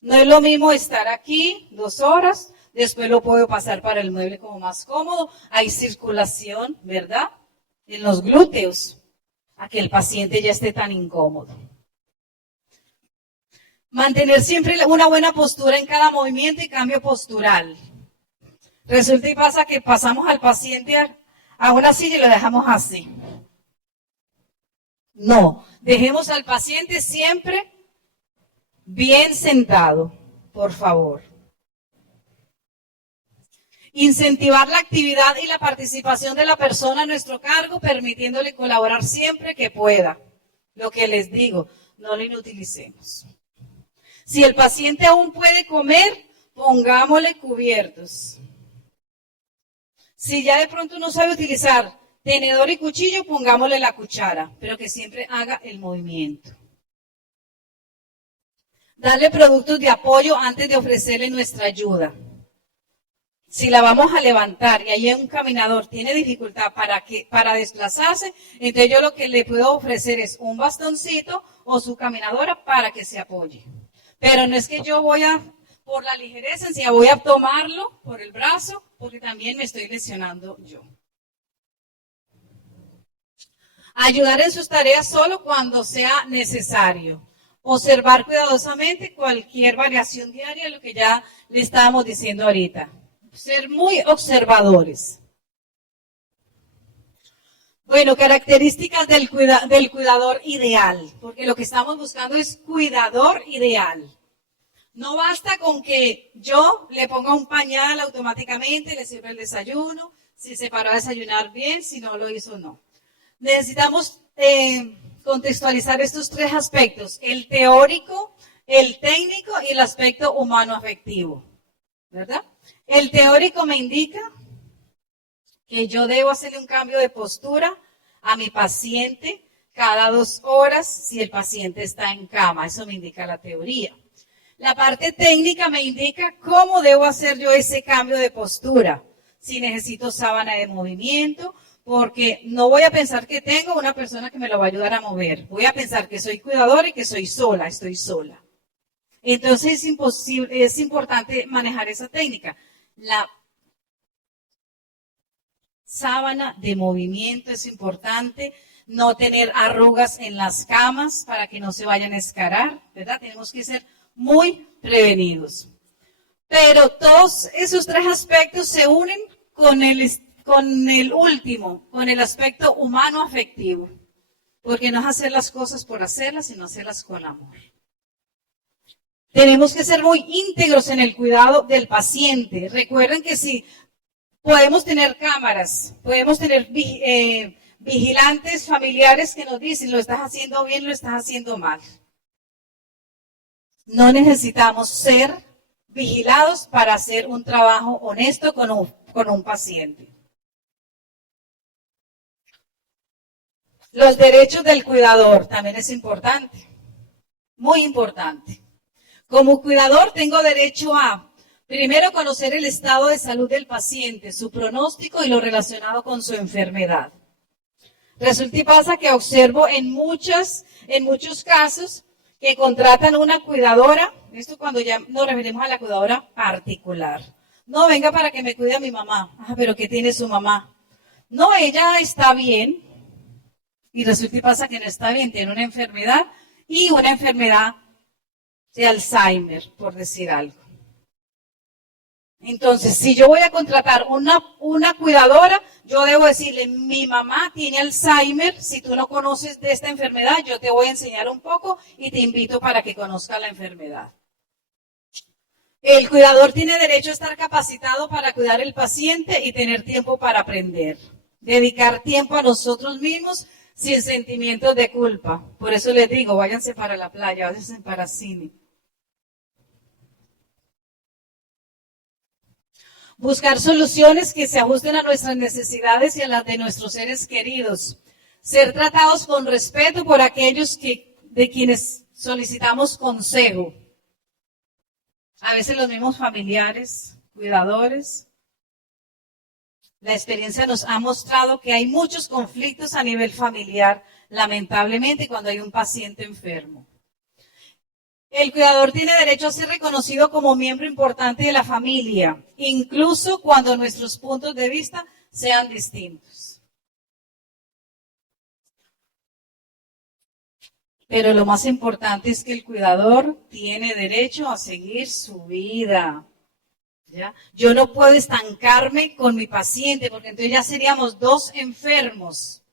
No es lo mismo estar aquí 2 horas, después lo puedo pasar para el mueble como más cómodo. Hay circulación, ¿verdad? En los glúteos, a que el paciente ya esté tan incómodo. Mantener siempre una buena postura en cada movimiento y cambio postural. Resulta y pasa que pasamos al paciente a una silla y lo dejamos así. No, dejemos al paciente siempre bien sentado, por favor. Incentivar la actividad y la participación de la persona a nuestro cargo, permitiéndole colaborar siempre que pueda. Lo que les digo, no lo inutilicemos. Si el paciente aún puede comer, pongámosle cubiertos. Si ya de pronto no sabe utilizar tenedor y cuchillo, pongámosle la cuchara, pero que siempre haga el movimiento. Darle productos de apoyo antes de ofrecerle nuestra ayuda. Si la vamos a levantar y ahí un caminador tiene dificultad para desplazarse, entonces yo lo que le puedo ofrecer es un bastoncito o su caminadora para que se apoye. Pero no es que yo por la ligereza, si voy a tomarlo por el brazo, porque también me estoy lesionando yo. Ayudar en sus tareas solo cuando sea necesario. Observar cuidadosamente cualquier variación diaria, lo que ya le estábamos diciendo ahorita. Ser muy observadores. Bueno, características del cuidador ideal, porque lo que estamos buscando es cuidador ideal. No basta con que yo le ponga un pañal automáticamente, le sirva el desayuno, si se paró a desayunar bien, si no lo hizo, no. Necesitamos contextualizar estos 3 aspectos, el teórico, el técnico y el aspecto humano-afectivo, ¿verdad? El teórico me indica que yo debo hacerle un cambio de postura a mi paciente cada 2 horas si el paciente está en cama. Eso me indica la teoría. La parte técnica me indica cómo debo hacer yo ese cambio de postura. Si necesito sábana de movimiento, porque no voy a pensar que tengo una persona que me lo va a ayudar a mover. Voy a pensar que soy cuidadora y que estoy sola. Entonces es importante manejar esa técnica. La sábana de movimiento es importante, no tener arrugas en las camas para que no se vayan a escarar, ¿verdad? Tenemos que ser muy prevenidos. Pero todos esos 3 aspectos se unen con el último, con el aspecto humano-afectivo, porque no es hacer las cosas por hacerlas, sino hacerlas con amor. Tenemos que ser muy íntegros en el cuidado del paciente. Recuerden que si podemos tener cámaras, podemos tener vigilantes familiares que nos dicen, lo estás haciendo bien, lo estás haciendo mal. No necesitamos ser vigilados para hacer un trabajo honesto con un paciente. Los derechos del cuidador también es importante, muy importante. Como cuidador tengo derecho a, primero, conocer el estado de salud del paciente, su pronóstico y lo relacionado con su enfermedad. Resulta y pasa que observo en muchos casos que contratan una cuidadora, esto cuando ya nos referimos a la cuidadora particular. No, venga para que me cuide a mi mamá. Ah, pero ¿qué tiene su mamá? No, ella está bien. Y resulta y pasa que no está bien, tiene una enfermedad y una enfermedad de Alzheimer, por decir algo. Entonces, si yo voy a contratar una cuidadora, yo debo decirle, mi mamá tiene Alzheimer, si tú no conoces de esta enfermedad, yo te voy a enseñar un poco y te invito para que conozcas la enfermedad. El cuidador tiene derecho a estar capacitado para cuidar al paciente y tener tiempo para aprender. Dedicar tiempo a nosotros mismos sin sentimientos de culpa. Por eso les digo, váyanse para la playa, váyanse para cine. Buscar soluciones que se ajusten a nuestras necesidades y a las de nuestros seres queridos. Ser tratados con respeto por aquellos de quienes solicitamos consejo. A veces los mismos familiares, cuidadores. La experiencia nos ha mostrado que hay muchos conflictos a nivel familiar, lamentablemente, cuando hay un paciente enfermo. El cuidador tiene derecho a ser reconocido como miembro importante de la familia, incluso cuando nuestros puntos de vista sean distintos. Pero lo más importante es que el cuidador tiene derecho a seguir su vida. ¿Ya? Yo no puedo estancarme con mi paciente, porque entonces ya seríamos dos enfermos.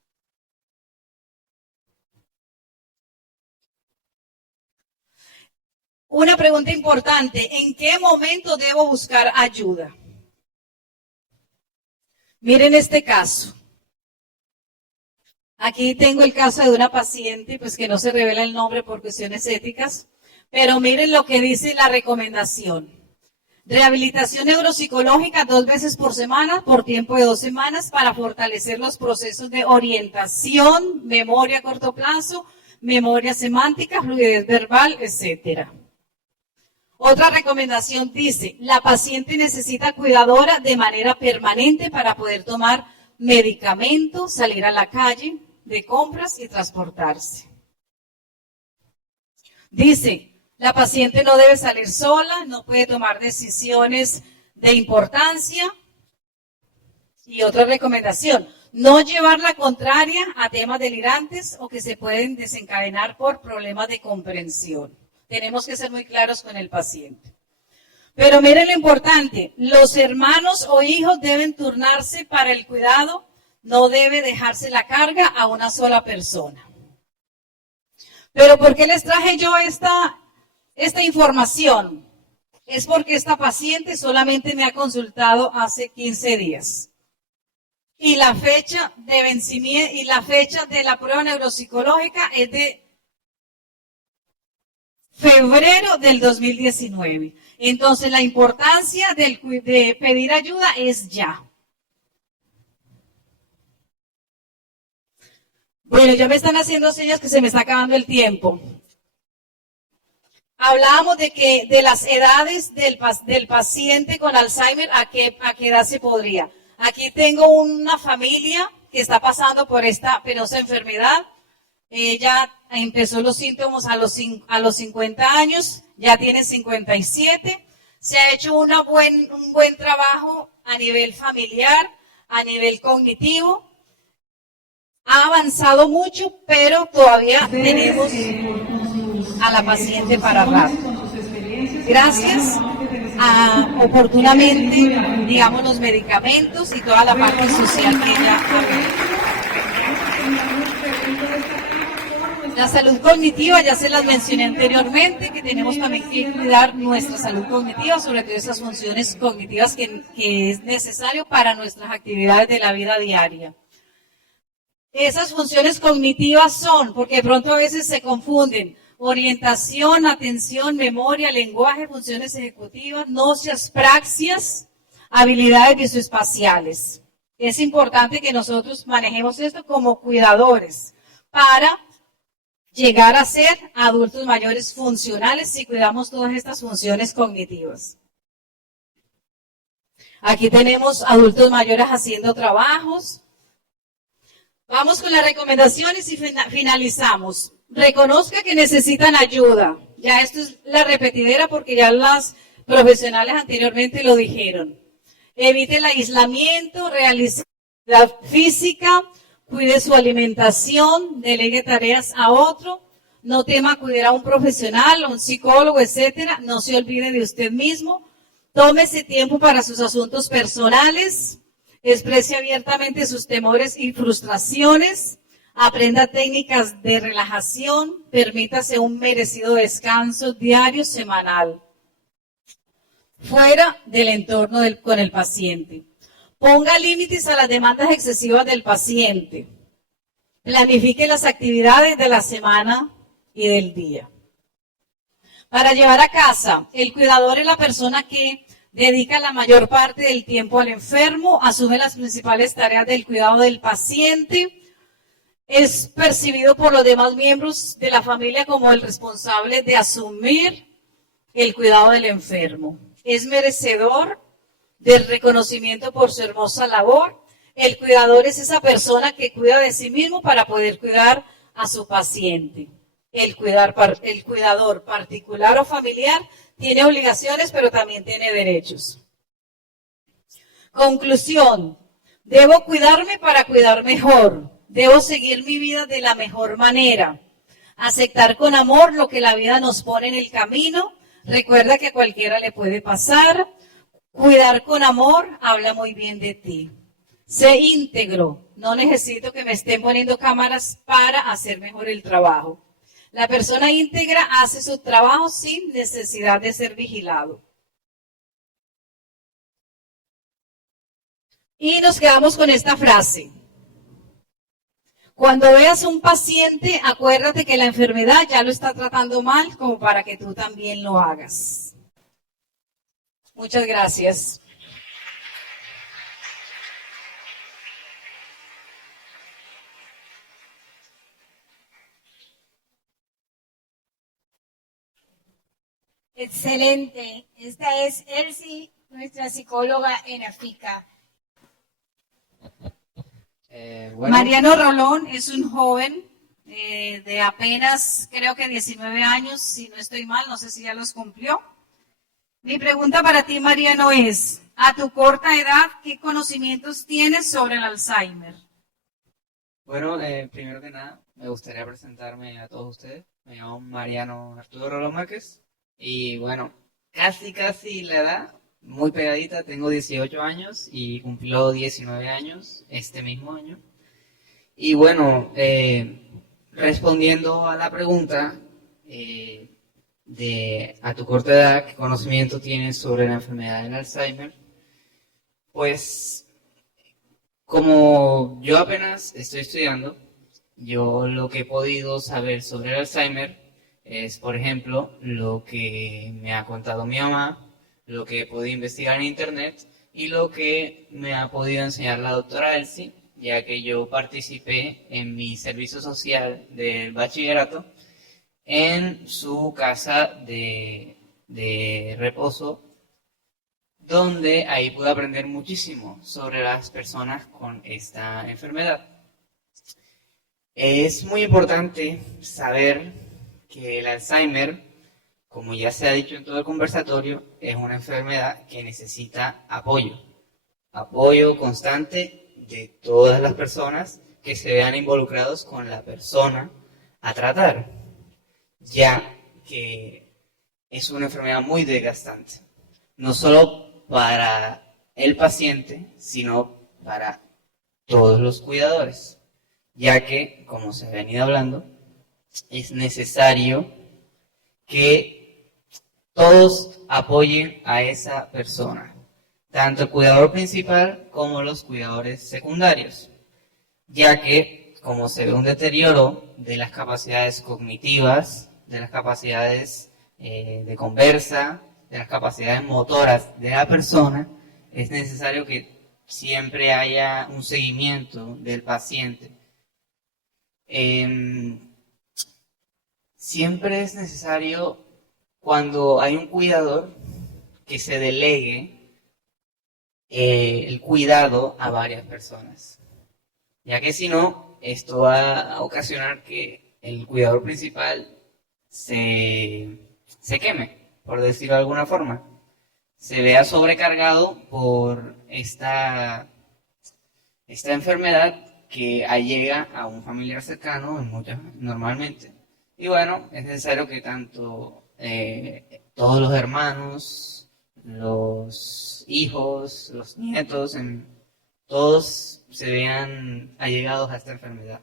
Una pregunta importante, ¿en qué momento debo buscar ayuda? Miren este caso. Aquí tengo el caso de una paciente, pues que no se revela el nombre por cuestiones éticas, pero miren lo que dice la recomendación. Rehabilitación neuropsicológica 2 veces por semana, por tiempo de 2 semanas, para fortalecer los procesos de orientación, memoria a corto plazo, memoria semántica, fluidez verbal, etcétera. Otra recomendación dice, la paciente necesita cuidadora de manera permanente para poder tomar medicamentos, salir a la calle, de compras y transportarse. Dice, la paciente no debe salir sola, no puede tomar decisiones de importancia. Y otra recomendación, no llevar la contraria a temas delirantes o que se pueden desencadenar por problemas de comprensión. Tenemos que ser muy claros con el paciente. Pero miren lo importante, los hermanos o hijos deben turnarse para el cuidado, no debe dejarse la carga a una sola persona. Pero ¿por qué les traje yo esta información? Es porque esta paciente solamente me ha consultado hace 15 días. Y la fecha de vencimiento y la fecha de la prueba neuropsicológica es de febrero del 2019. Entonces, la importancia de pedir ayuda es ya. Bueno, ya me están haciendo señas que se me está acabando el tiempo. Hablábamos de las edades del paciente con Alzheimer, a qué edad se podría. Aquí tengo una familia que está pasando por esta penosa enfermedad. Ella empezó los síntomas a los 50 años, ya tiene 57. Se ha hecho un buen trabajo a nivel familiar, a nivel cognitivo. Ha avanzado mucho, pero todavía tenemos a la paciente para rato. Gracias a oportunamente, digamos, los medicamentos y toda la parte social que ella ha. La salud cognitiva, ya se las mencioné anteriormente, que tenemos también que cuidar nuestra salud cognitiva, sobre todo esas funciones cognitivas que es necesario para nuestras actividades de la vida diaria. Esas funciones cognitivas son, porque de pronto a veces se confunden, orientación, atención, memoria, lenguaje, funciones ejecutivas, nocias, praxias, habilidades visoespaciales. Es importante que nosotros manejemos esto como cuidadores, para llegar a ser adultos mayores funcionales si cuidamos todas estas funciones cognitivas. Aquí tenemos adultos mayores haciendo trabajos. Vamos con las recomendaciones y finalizamos. Reconozca que necesitan ayuda. Ya esto es la repetidera porque ya las profesionales anteriormente lo dijeron. Evite el aislamiento, realice actividad física, cuide su alimentación, delegue tareas a otro, no tema acudir a un profesional, a un psicólogo, etcétera. No se olvide de usted mismo. Tómese tiempo para sus asuntos personales, exprese abiertamente sus temores y frustraciones, aprenda técnicas de relajación, permítase un merecido descanso diario, semanal, fuera del entorno con el paciente. Ponga límites a las demandas excesivas del paciente. Planifique las actividades de la semana y del día. Para llevar a casa, el cuidador es la persona que dedica la mayor parte del tiempo al enfermo, asume las principales tareas del cuidado del paciente, es percibido por los demás miembros de la familia como el responsable de asumir el cuidado del enfermo. Es merecedor del reconocimiento por su hermosa labor. El cuidador es esa persona que cuida de sí mismo para poder cuidar a su paciente. El cuidador particular o familiar tiene obligaciones, pero también tiene derechos. Conclusión. Debo cuidarme para cuidar mejor. Debo seguir mi vida de la mejor manera. Aceptar con amor lo que la vida nos pone en el camino. Recuerda que a cualquiera le puede pasar. Cuidar con amor habla muy bien de ti. Sé íntegro. No necesito que me estén poniendo cámaras para hacer mejor el trabajo. La persona íntegra hace su trabajo sin necesidad de ser vigilado. Y nos quedamos con esta frase. Cuando veas un paciente, acuérdate que la enfermedad ya lo está tratando mal, como para que tú también lo hagas. Muchas gracias. Excelente. Esta es Elsie, nuestra psicóloga en AFICA. Mariano Rolón es un joven de apenas, creo que 19 años, si no estoy mal, no sé si ya los cumplió. Mi pregunta para ti, Mariano, es, a tu corta edad, ¿qué conocimientos tienes sobre el Alzheimer? Bueno, primero que nada, me gustaría presentarme a todos ustedes. Me llamo Mariano Arturo Rolón Márquez. Y bueno, casi la edad, muy pegadita, tengo 18 años y cumplió 19 años este mismo año. Y bueno, respondiendo a la pregunta de a tu corta edad, ¿qué conocimiento tienes sobre la enfermedad del Alzheimer? Pues, como yo apenas estoy estudiando, yo lo que he podido saber sobre el Alzheimer es, por ejemplo, lo que me ha contado mi mamá, lo que he podido investigar en internet y lo que me ha podido enseñar la doctora Elsie, ya que yo participé en mi servicio social del bachillerato en su casa de reposo, donde ahí pude aprender muchísimo sobre las personas con esta enfermedad. Es muy importante saber que el Alzheimer, como ya se ha dicho en todo el conversatorio, es una enfermedad que necesita apoyo constante de todas las personas que se vean involucrados con la persona a tratar, ya que es una enfermedad muy desgastante, no solo para el paciente, sino para todos los cuidadores, ya que, como se ha venido hablando, es necesario que todos apoyen a esa persona, tanto el cuidador principal como los cuidadores secundarios, ya que, como se ve un deterioro de las capacidades cognitivas, de las capacidades de conversa, de las capacidades motoras de la persona, es necesario que siempre haya un seguimiento del paciente. Siempre es necesario, cuando hay un cuidador, que se delegue el cuidado a varias personas, ya que si no, esto va a ocasionar que el cuidador principal se queme, por decirlo de alguna forma, se vea sobrecargado por esta enfermedad que allega a un familiar cercano normalmente. Y bueno, es necesario que tanto todos los hermanos, los hijos, los nietos, todos se vean allegados a esta enfermedad,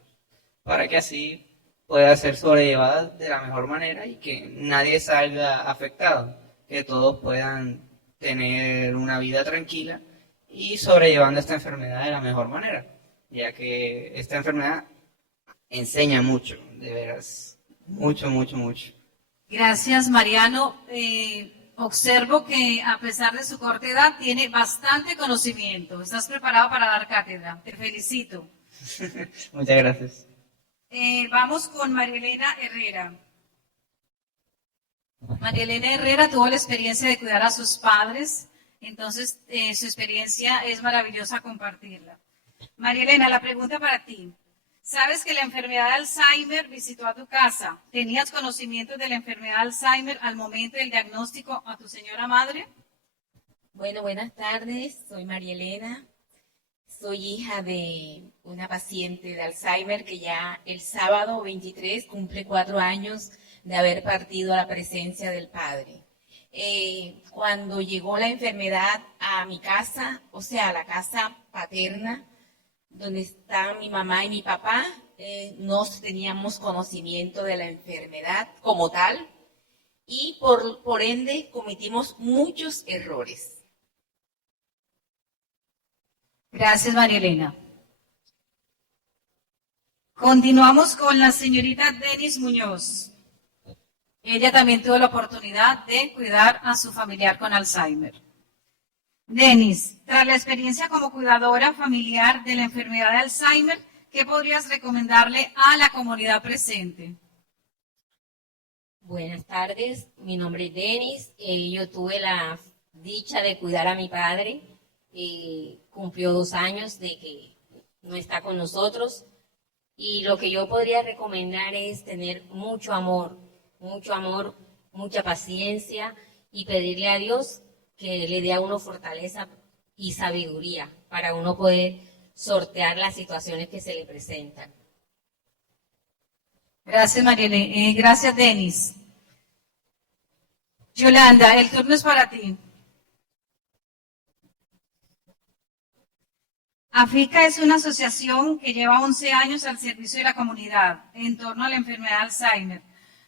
para que así pueda ser sobrellevada de la mejor manera y que nadie salga afectado, que todos puedan tener una vida tranquila y sobrellevando esta enfermedad de la mejor manera, ya que esta enfermedad enseña mucho, de veras, mucho, mucho, mucho. Gracias, Mariano. Observo que a pesar de su corta edad tiene bastante conocimiento. Estás preparado para dar cátedra. Te felicito. Muchas gracias. Vamos con María Elena Herrera. María Elena Herrera tuvo la experiencia de cuidar a sus padres, entonces su experiencia es maravillosa compartirla. María Elena, la pregunta para ti. ¿Sabes que la enfermedad de Alzheimer visitó a tu casa? ¿Tenías conocimiento de la enfermedad de Alzheimer al momento del diagnóstico a tu señora madre? Bueno, buenas tardes. Soy María Elena. Soy hija de una paciente de Alzheimer que ya el sábado 23 cumple 4 años de haber partido a la presencia del Padre. Cuando llegó la enfermedad a mi casa, o sea, a la casa paterna, donde están mi mamá y mi papá, no teníamos conocimiento de la enfermedad como tal y por ende cometimos muchos errores. Gracias, María Elena. Continuamos con la señorita Denis Muñoz. Ella también tuvo la oportunidad de cuidar a su familiar con Alzheimer. Denis, tras la experiencia como cuidadora familiar de la enfermedad de Alzheimer, ¿qué podrías recomendarle a la comunidad presente? Buenas tardes, mi nombre es Denis. Yo tuve la dicha de cuidar a mi padre. Cumplió 2 años de que no está con nosotros. Y lo que yo podría recomendar es tener mucho amor, mucha paciencia y pedirle a Dios que le dé a uno fortaleza y sabiduría para uno poder sortear las situaciones que se le presentan. Gracias, Marielena. Gracias, Denis. Yolanda, el turno es para ti. AFICA es una asociación que lleva 11 años al servicio de la comunidad en torno a la enfermedad de Alzheimer.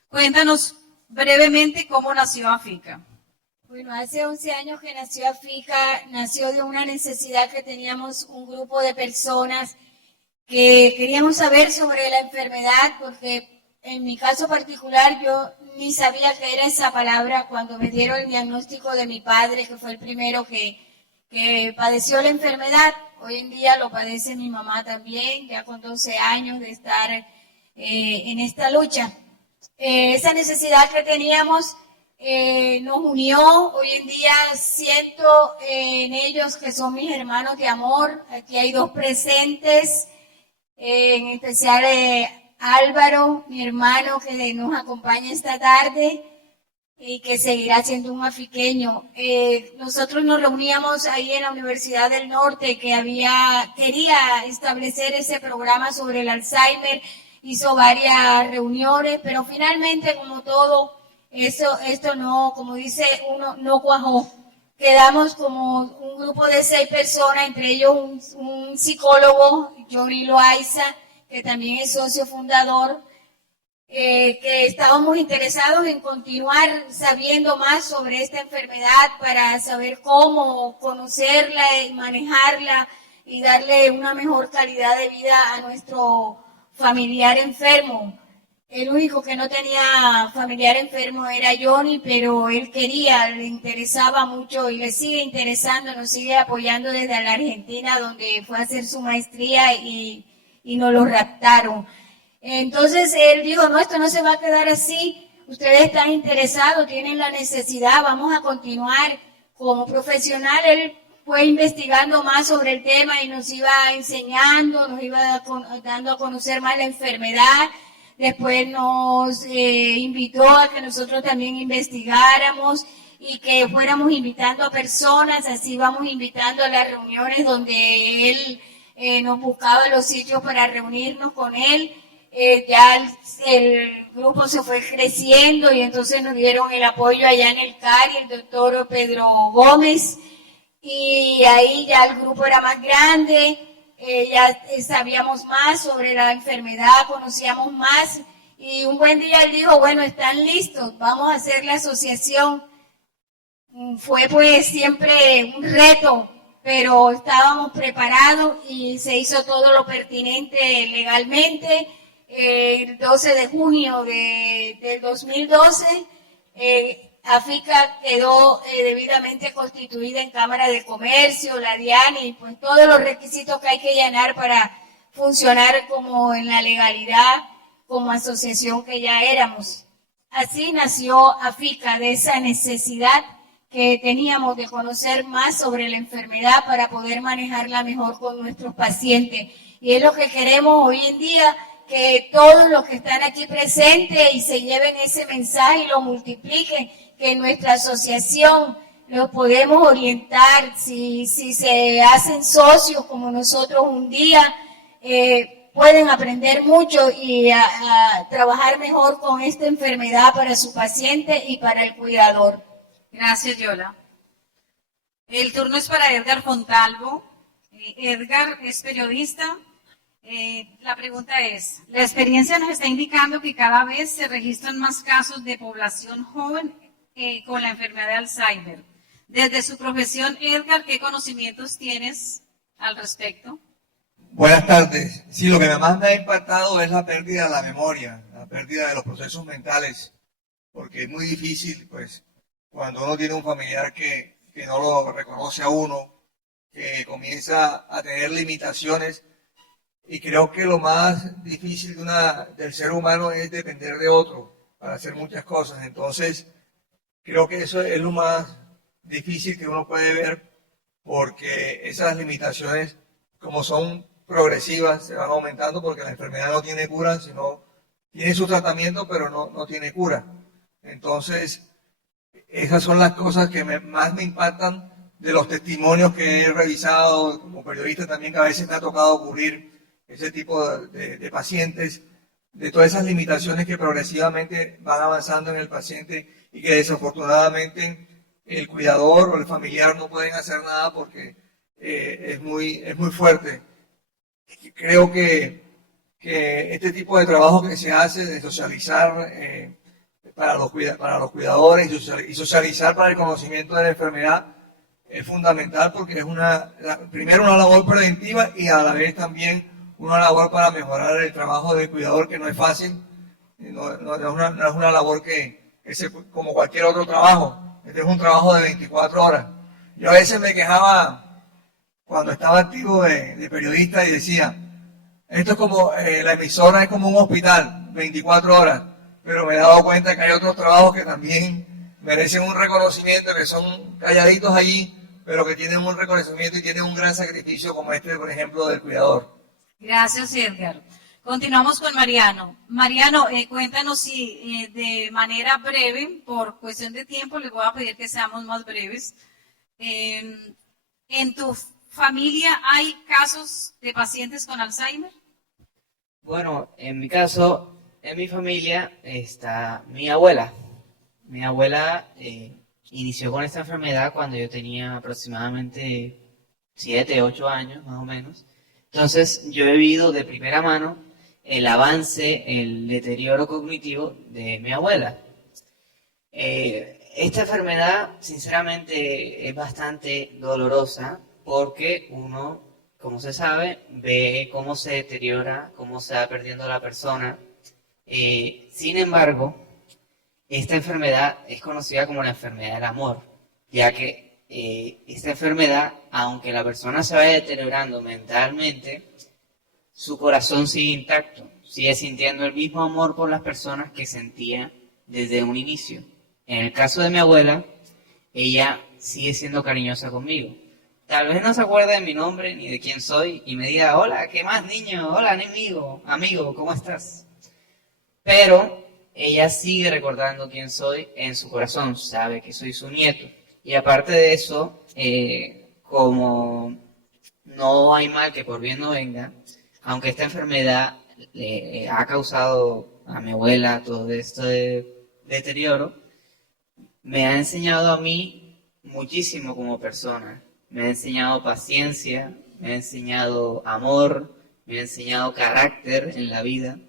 Cuéntanos brevemente cómo nació AFICA. Bueno, hace 11 años que nació AFICA, nació de una necesidad que teníamos un grupo de personas que queríamos saber sobre la enfermedad, porque en mi caso particular yo ni sabía qué era esa palabra cuando me dieron el diagnóstico de mi padre, que fue el primero que padeció la enfermedad. Hoy en día lo padece mi mamá también, ya con 12 años de estar en esta lucha. Esa necesidad que teníamos nos unió. Hoy en día siento en ellos que son mis hermanos de amor. Aquí hay 2 presentes, en especial Álvaro, mi hermano, que nos acompaña esta tarde y que seguirá siendo un afiqueño. Nosotros nos reuníamos ahí en la Universidad del Norte, que quería establecer ese programa sobre el Alzheimer, hizo varias reuniones, pero finalmente, como todo, esto no, como dice uno, no cuajó. Quedamos como un grupo de 6 personas, entre ellos un psicólogo, Johnny Loaiza, que también es socio fundador, que estábamos interesados en continuar sabiendo más sobre esta enfermedad para saber cómo conocerla y manejarla y darle una mejor calidad de vida a nuestro familiar enfermo. El único que no tenía familiar enfermo era Johnny, pero él quería, le interesaba mucho y le sigue interesando, nos sigue apoyando desde la Argentina, donde fue a hacer su maestría y nos lo raptaron. Entonces él dijo, no, esto no se va a quedar así, ustedes están interesados, tienen la necesidad, vamos a continuar. Como profesional, él fue investigando más sobre el tema y nos iba enseñando, nos iba dando a conocer más la enfermedad. Después nos invitó a que nosotros también investigáramos y que fuéramos invitando a personas, así vamos invitando a las reuniones donde él nos buscaba los sitios para reunirnos con él. Ya el grupo se fue creciendo y entonces nos dieron el apoyo allá en el CARI, el doctor Pedro Gómez, y ahí ya el grupo era más grande, ya sabíamos más sobre la enfermedad, conocíamos más, y un buen día él dijo, bueno, están listos, vamos a hacer la asociación. Fue pues siempre un reto, pero estábamos preparados y se hizo todo lo pertinente legalmente. El 12 de junio del 2012, AFICA quedó debidamente constituida en Cámara de Comercio, la DIANI, pues todos los requisitos que hay que llenar para funcionar como en la legalidad, como asociación que ya éramos. Así nació AFICA, de esa necesidad que teníamos de conocer más sobre la enfermedad para poder manejarla mejor con nuestros pacientes. Y es lo que queremos hoy en día, que todos los que están aquí presentes y se lleven ese mensaje y lo multipliquen, que en nuestra asociación los podemos orientar, si se hacen socios como nosotros un día, pueden aprender mucho y a trabajar mejor con esta enfermedad para su paciente y para el cuidador. Gracias, Yola. El turno es para Edgar Fontalvo. Edgar es periodista. La pregunta es, la experiencia nos está indicando que cada vez se registran más casos de población joven con la enfermedad de Alzheimer. Desde su profesión, Edgar, ¿qué conocimientos tienes al respecto? Buenas tardes. Sí, lo que más me ha impactado es la pérdida de la memoria, la pérdida de los procesos mentales, porque es muy difícil, pues, cuando uno tiene un familiar que no lo reconoce a uno, que comienza a tener limitaciones. Y creo que lo más difícil del ser humano es depender de otro para hacer muchas cosas. Entonces, creo que eso es lo más difícil que uno puede ver, porque esas limitaciones, como son progresivas, se van aumentando porque la enfermedad no tiene cura, sino tiene su tratamiento, pero no tiene cura. Entonces, esas son las cosas que más me impactan de los testimonios que he revisado como periodista también, que a veces me ha tocado cubrir ese tipo de pacientes, de todas esas limitaciones que progresivamente van avanzando en el paciente y que desafortunadamente el cuidador o el familiar no pueden hacer nada porque es muy fuerte. Creo que este tipo de trabajo que se hace de socializar para los cuidadores y socializar para el conocimiento de la enfermedad es fundamental, porque es primero una labor preventiva y a la vez también una labor para mejorar el trabajo del cuidador, que no es fácil, no es una labor como cualquier otro trabajo. Este es un trabajo de 24 horas. Yo a veces me quejaba cuando estaba activo de periodista y decía, esto es como, la emisora es como un hospital, 24 horas, pero me he dado cuenta que hay otros trabajos que también merecen un reconocimiento, que son calladitos allí, pero que tienen un reconocimiento y tienen un gran sacrificio, como este, por ejemplo, del cuidador. Gracias, Edgar. Continuamos con Mariano. Mariano, cuéntanos si de manera breve, por cuestión de tiempo, les voy a pedir que seamos más breves. ¿En tu familia hay casos de pacientes con Alzheimer? Bueno, en mi caso, en mi familia está mi abuela. Mi abuela inició con esta enfermedad cuando yo tenía aproximadamente 7, 8 años, más o menos. Entonces, yo he vivido de primera mano el avance, el deterioro cognitivo de mi abuela. Esta enfermedad, sinceramente, es bastante dolorosa porque uno, como se sabe, ve cómo se deteriora, cómo se va perdiendo la persona. Sin embargo, esta enfermedad es conocida como la enfermedad del amor, ya que esta enfermedad, aunque la persona se vaya deteriorando mentalmente, su corazón sigue intacto, sigue sintiendo el mismo amor por las personas que sentía desde un inicio. En el caso de mi abuela, ella sigue siendo cariñosa conmigo. Tal vez no se acuerde de mi nombre ni de quién soy y me diga, hola, ¿qué más, niño? Hola, amigo, ¿cómo estás? Pero ella sigue recordando quién soy en su corazón, sabe que soy su nieto. Y aparte de eso, como no hay mal que por bien no venga, aunque esta enfermedad le ha causado a mi abuela todo este deterioro, me ha enseñado a mí muchísimo como persona. Me ha enseñado paciencia, me ha enseñado amor, me ha enseñado carácter en la vida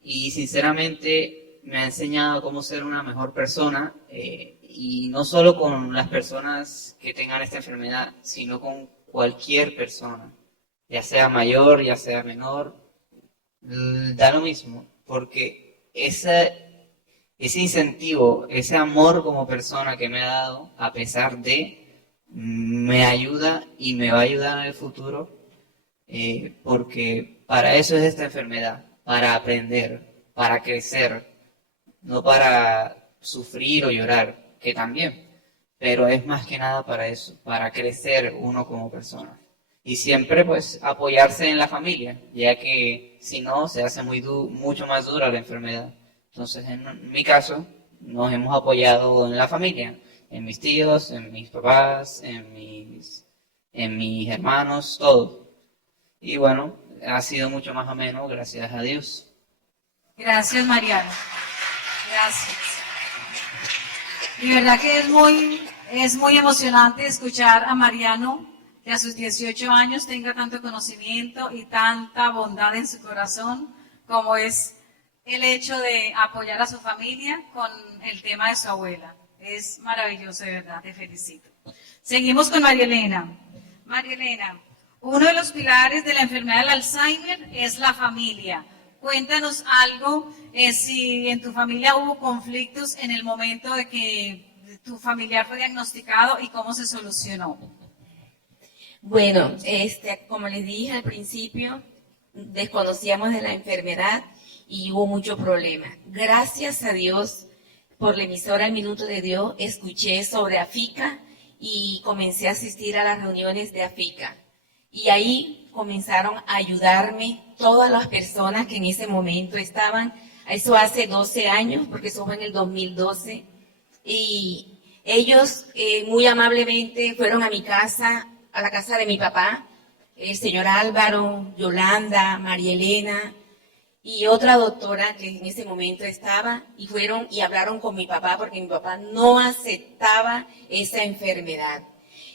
y sinceramente me ha enseñado cómo ser una mejor persona y no solo con las personas que tengan esta enfermedad, sino con cualquier persona, ya sea mayor, ya sea menor, da lo mismo, porque ese incentivo, ese amor como persona que me ha dado, a pesar de, me ayuda y me va a ayudar en el futuro, porque para eso es esta enfermedad, para aprender, para crecer, no para sufrir o llorar, que también, pero es más que nada para eso, para crecer uno como persona. Y siempre pues apoyarse en la familia, ya que si no se hace mucho más dura la enfermedad. Entonces en mi caso nos hemos apoyado en la familia, en mis tíos, en mis papás, en mis hermanos, todo. Y bueno, ha sido mucho más ameno, gracias a Dios. Gracias, Mariano. Gracias. Y verdad que es muy emocionante escuchar a Mariano, que a sus 18 años tenga tanto conocimiento y tanta bondad en su corazón, como es el hecho de apoyar a su familia con el tema de su abuela. Es maravilloso, de verdad, te felicito. Seguimos con María Elena. María Elena, uno de los pilares de la enfermedad del Alzheimer es la familia. Cuéntanos algo, si en tu familia hubo conflictos en el momento de que tu familiar fue diagnosticado y cómo se solucionó. Bueno, como les dije al principio, desconocíamos de la enfermedad y hubo mucho problema. Gracias a Dios, por la emisora El Minuto de Dios, escuché sobre AFICA y comencé a asistir a las reuniones de AFICA. Y ahí comenzaron a ayudarme todas las personas que en ese momento estaban, eso hace 12 años, porque eso fue en el 2012, y ellos muy amablemente fueron a mi casa, a la casa de mi papá, el señor Álvaro, Yolanda, María Elena y otra doctora que en ese momento estaba, y fueron y hablaron con mi papá porque mi papá no aceptaba esa enfermedad.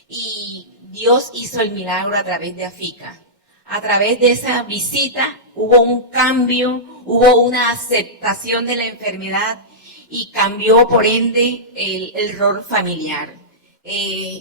Y Dios hizo el milagro a través de AFICA. A través de esa visita hubo un cambio, hubo una aceptación de la enfermedad y cambió por ende el rol familiar.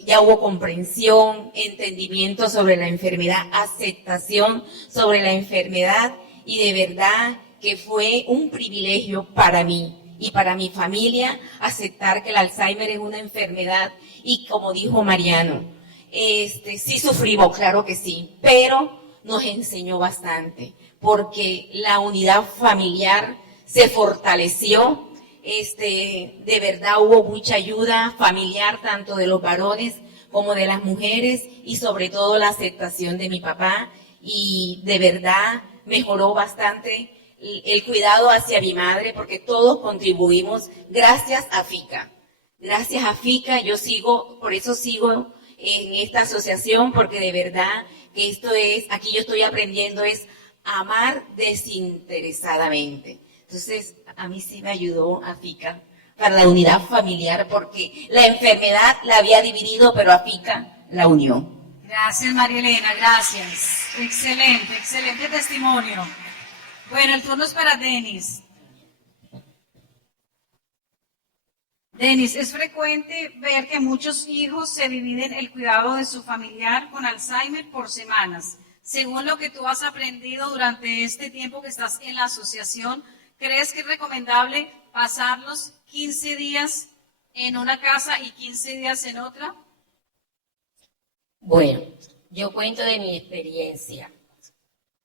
Ya hubo comprensión, entendimiento sobre la enfermedad, aceptación sobre la enfermedad, y de verdad que fue un privilegio para mí y para mi familia aceptar que el Alzheimer es una enfermedad. Y como dijo Mariano, sí sufrimos, claro que sí, pero nos enseñó bastante, porque la unidad familiar se fortaleció. De verdad hubo mucha ayuda familiar, tanto de los varones como de las mujeres, y sobre todo la aceptación de mi papá, y de verdad mejoró bastante el cuidado hacia mi madre, porque todos contribuimos gracias a FICA. Gracias a FICA, por eso sigo en esta asociación, porque de verdad que aquí yo estoy aprendiendo es amar desinteresadamente. Entonces, a mí sí me ayudó AFICA para la unidad familiar, porque la enfermedad la había dividido, pero AFICA la unió. Gracias, María Elena, gracias. Excelente, excelente testimonio. Bueno, el turno es para Denis. Denis, es frecuente ver que muchos hijos se dividen el cuidado de su familiar con Alzheimer por semanas. Según lo que tú has aprendido durante este tiempo que estás en la asociación, ¿crees que es recomendable pasarlos 15 días en una casa y 15 días en otra? Bueno, yo cuento de mi experiencia.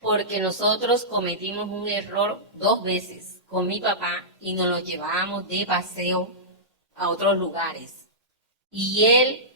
porque nosotros cometimos un error 2 veces con mi papá y nos lo llevábamos de paseo a otros lugares. Y él,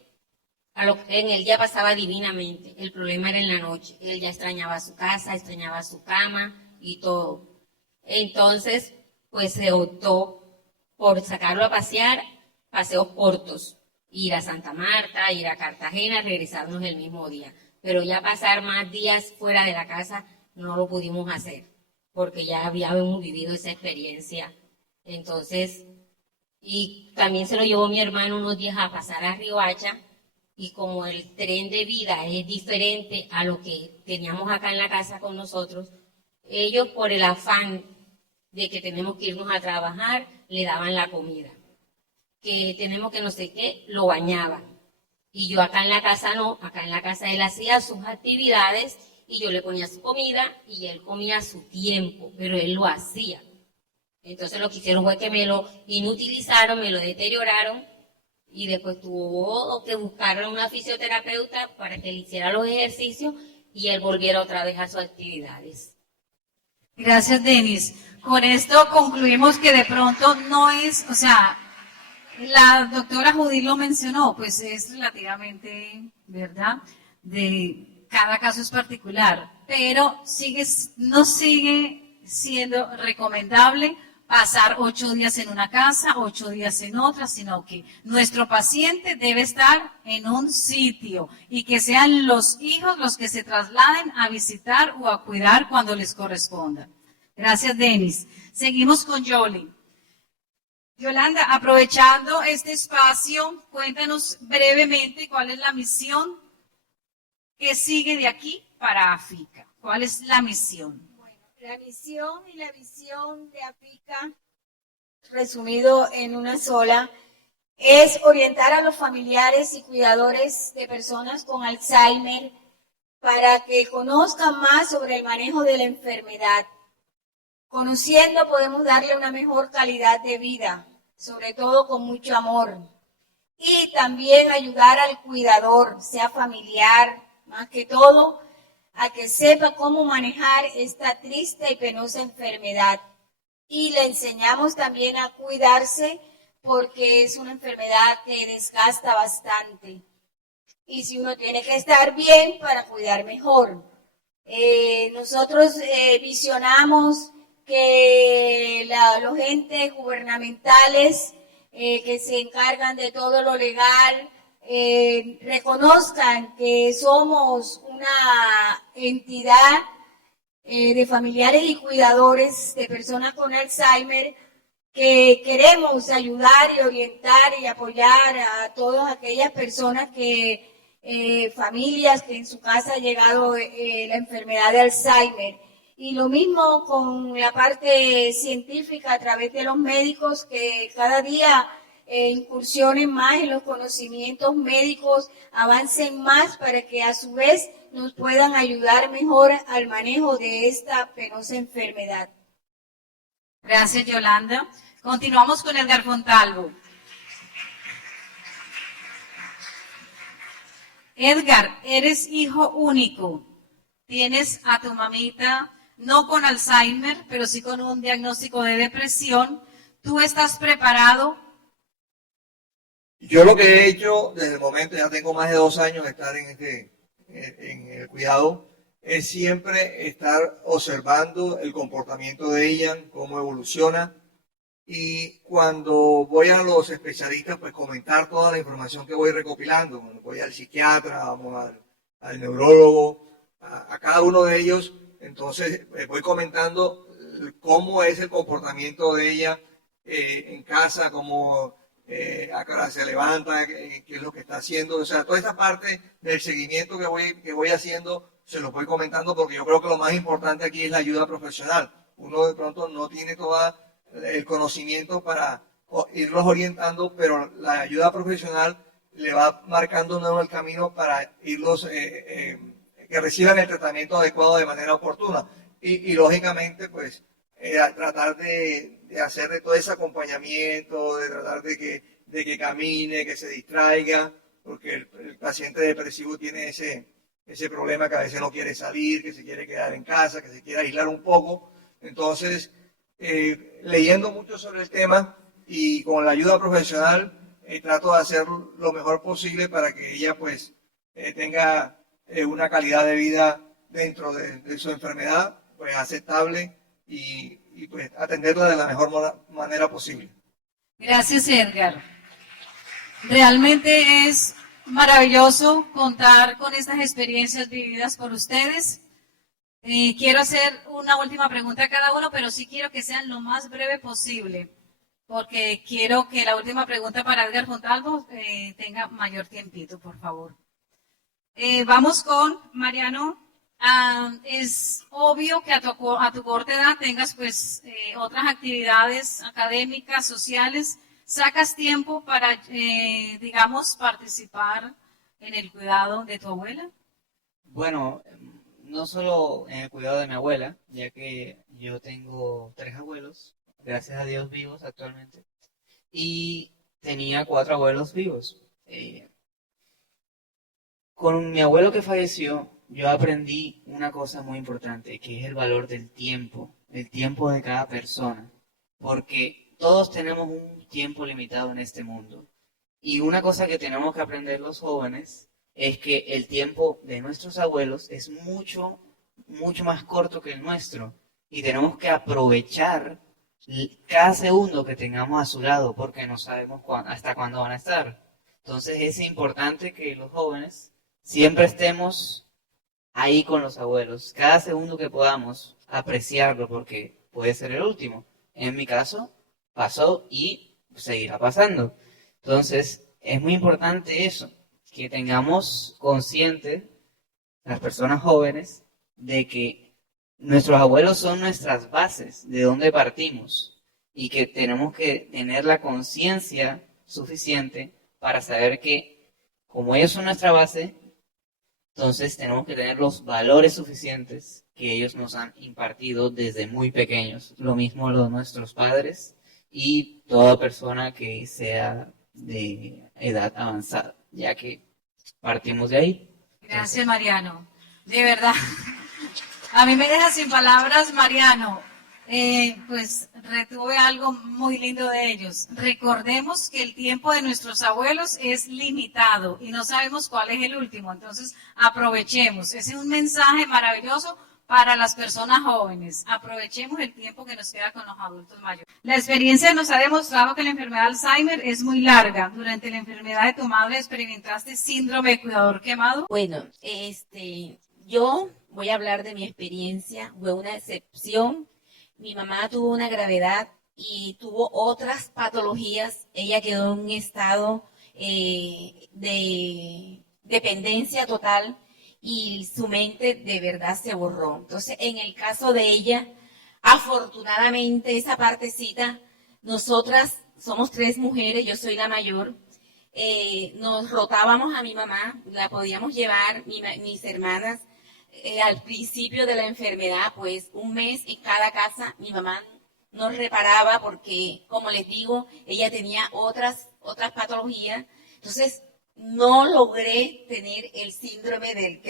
en el día pasaba divinamente, el problema era en la noche. Él ya extrañaba su casa, extrañaba su cama y todo. Entonces, pues se optó por sacarlo a pasear, paseos cortos, ir a Santa Marta, ir a Cartagena, regresarnos el mismo día. Pero ya pasar más días fuera de la casa no lo pudimos hacer, porque ya habíamos vivido esa experiencia. Entonces, y también se lo llevó mi hermano unos días a pasar a Riohacha, y como el tren de vida es diferente a lo que teníamos acá en la casa con nosotros, ellos por el afán de que tenemos que irnos a trabajar, le daban la comida. Que tenemos que no sé qué, lo bañaban. Y yo acá en la casa no, acá en la casa él hacía sus actividades y yo le ponía su comida y él comía a su tiempo, pero él lo hacía. Entonces lo que hicieron fue que me lo inutilizaron, me lo deterioraron y después tuvo que buscar a una fisioterapeuta para que le hiciera los ejercicios y él volviera otra vez a sus actividades. Gracias, Denis. Con esto concluimos que de pronto no es, o sea, la doctora Judith lo mencionó, pues es relativamente, ¿verdad? De cada caso es particular, pero no sigue siendo recomendable pasar 8 días en una casa, 8 días en otra, sino que nuestro paciente debe estar en un sitio y que sean los hijos los que se trasladen a visitar o a cuidar cuando les corresponda. Gracias, Denis. Seguimos con Yoli. Yolanda, aprovechando este espacio, cuéntanos brevemente cuál es la misión que sigue de aquí para AFICA. ¿Cuál es la misión? La misión y la visión de AFICA, resumido en una sola, es orientar a los familiares y cuidadores de personas con Alzheimer para que conozcan más sobre el manejo de la enfermedad. Conociendo podemos darle una mejor calidad de vida, sobre todo con mucho amor. Y también ayudar al cuidador, sea familiar, más que todo, a que sepa cómo manejar esta triste y penosa enfermedad. Y le enseñamos también a cuidarse porque es una enfermedad que desgasta bastante. Y si uno tiene que estar bien para cuidar mejor. Nosotros visionamos que los entes gubernamentales que se encargan de todo lo legal reconozcan que somos una entidad de familiares y cuidadores de personas con Alzheimer que queremos ayudar y orientar y apoyar a todas aquellas personas familias que en su casa ha llegado la enfermedad de Alzheimer. Y lo mismo con la parte científica a través de los médicos que cada día incursionen más en los conocimientos médicos, avancen más para que a su vez nos puedan ayudar mejor al manejo de esta penosa enfermedad. Gracias, Yolanda. Continuamos con Edgar Fontalvo. Edgar, eres hijo único. Tienes a tu mamita no con Alzheimer, pero sí con un diagnóstico de depresión. ¿Tú estás preparado? Yo lo que he hecho desde el momento, ya tengo más de 2 años de estar en el cuidado, es siempre estar observando el comportamiento de ella, cómo evoluciona, y cuando voy a los especialistas, pues comentar toda la información que voy recopilando. Cuando voy al psiquiatra, vamos al neurólogo, a cada uno de ellos, entonces voy comentando cómo es el comportamiento de ella en casa, cómo a qué hora se levanta, qué es lo que está haciendo. O sea, toda esta parte del seguimiento que voy haciendo, se lo voy comentando porque yo creo que lo más importante aquí es la ayuda profesional. Uno de pronto no tiene todo el conocimiento para irlos orientando, pero la ayuda profesional le va marcando un nuevo el camino para irlos que reciban el tratamiento adecuado de manera oportuna. Y lógicamente, pues, tratar de hacer de todo ese acompañamiento, de tratar de que camine, que se distraiga, porque el paciente depresivo tiene ese problema que a veces no quiere salir, que se quiere quedar en casa, que se quiere aislar un poco. Entonces, leyendo mucho sobre el tema y con la ayuda profesional, trato de hacer lo mejor posible para que ella pues tenga una calidad de vida dentro de su enfermedad pues aceptable y pues atenderla de la mejor manera posible. Gracias, Edgar. Realmente es maravilloso contar con estas experiencias vividas por ustedes. Quiero hacer una última pregunta a cada uno, pero sí quiero que sean lo más breve posible, porque quiero que la última pregunta para Edgar Fontalvo tenga mayor tiempito, por favor. Vamos con Mariano. Es obvio que a tu corta edad tengas pues otras actividades académicas, sociales. ¿Sacas tiempo para, digamos, participar en el cuidado de tu abuela? Bueno, no solo en el cuidado de mi abuela, ya que yo tengo 3 abuelos, gracias a Dios vivos actualmente, y tenía 4 abuelos vivos. Con mi abuelo que falleció, yo aprendí una cosa muy importante, que es el valor del tiempo, el tiempo de cada persona, porque todos tenemos un tiempo limitado en este mundo. Y una cosa que tenemos que aprender los jóvenes es que el tiempo de nuestros abuelos es mucho, mucho más corto que el nuestro. Y tenemos que aprovechar cada segundo que tengamos a su lado, porque no sabemos hasta cuándo van a estar. Entonces es importante que los jóvenes siempre estemos ahí con los abuelos, cada segundo que podamos apreciarlo, porque puede ser el último. En mi caso, pasó y seguirá pasando. Entonces, es muy importante eso, que tengamos consciente, las personas jóvenes, de que nuestros abuelos son nuestras bases, de dónde partimos, y que tenemos que tener la conciencia suficiente para saber que, como ellos son nuestra base, entonces tenemos que tener los valores suficientes que ellos nos han impartido desde muy pequeños. Lo mismo los nuestros padres y toda persona que sea de edad avanzada, ya que partimos de ahí. Gracias, Mariano. De verdad, a mí me deja sin palabras, Mariano. Pues retuve algo muy lindo de ellos. Recordemos que el tiempo de nuestros abuelos es limitado y no sabemos cuál es el último, entonces aprovechemos. Ese es un mensaje maravilloso para las personas jóvenes. Aprovechemos el tiempo que nos queda con los adultos mayores. La experiencia nos ha demostrado que la enfermedad de Alzheimer es muy larga. Durante la enfermedad de tu madre experimentaste síndrome de cuidador quemado. Bueno, yo voy a hablar de mi experiencia. Fue una excepción. Mi mamá tuvo una gravedad y tuvo otras patologías. Ella quedó en un estado de dependencia total y su mente de verdad se borró. Entonces, en el caso de ella, afortunadamente esa partecita, nosotras somos 3 mujeres, yo soy la mayor, nos rotábamos a mi mamá, la podíamos llevar, mis hermanas. Al principio de la enfermedad, pues un mes en cada casa, mi mamá nos reparaba porque, como les digo, ella tenía otras patologías. Entonces, no logré tener el síndrome del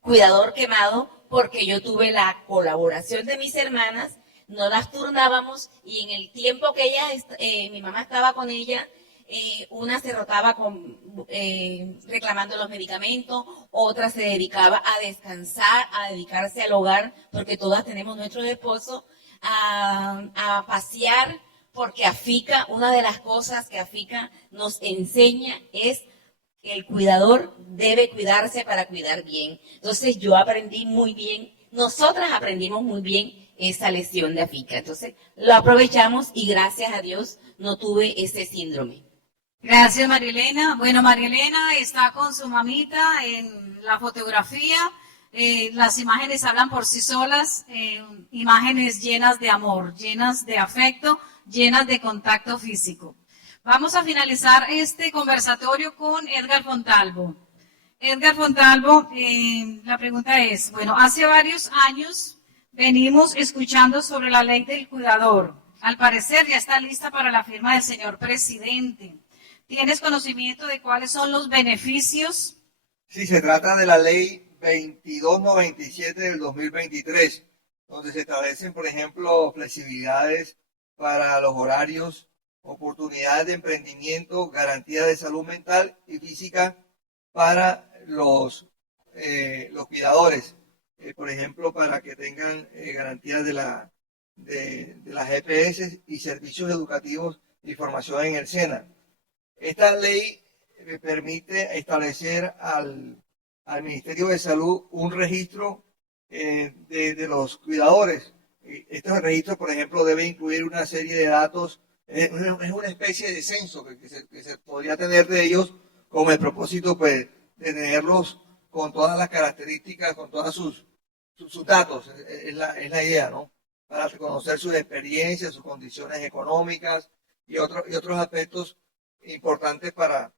cuidador quemado porque yo tuve la colaboración de mis hermanas, no las turnábamos y en el tiempo que mi mamá estaba con ella, una se rotaba reclamando los medicamentos, otra se dedicaba a descansar, a dedicarse al hogar, porque todas tenemos nuestros esposos, a pasear, porque AFICA, una de las cosas que AFICA nos enseña es que el cuidador debe cuidarse para cuidar bien. Entonces yo aprendí muy bien, nosotras aprendimos muy bien esa lección de AFICA. Entonces lo aprovechamos y gracias a Dios no tuve ese síndrome. Gracias, Marielena. Bueno, Marielena está con su mamita en la fotografía. Las imágenes hablan por sí solas, imágenes llenas de amor, llenas de afecto, llenas de contacto físico. Vamos a finalizar este conversatorio con Edgar Fontalvo. Edgar Fontalvo, la pregunta es, bueno, hace varios años venimos escuchando sobre la ley del cuidador. Al parecer ya está lista para la firma del señor presidente. ¿Tienes conocimiento de cuáles son los beneficios Sí, se trata de la ley 2297 del 2023, donde se establecen, por ejemplo, flexibilidades para los horarios, oportunidades de emprendimiento, garantía de salud mental y física para los cuidadores, por ejemplo, para que tengan garantías de las GPS y servicios educativos y formación en el SENA. Esta ley permite establecer al Ministerio de Salud un registro de los cuidadores. Este registro, por ejemplo, debe incluir una serie de datos, es una especie de censo que se podría tener de ellos con el propósito pues, de tenerlos con todas las características, con todos sus datos, es la idea, ¿no? Para conocer sus experiencias, sus condiciones económicas y otros aspectos importantes para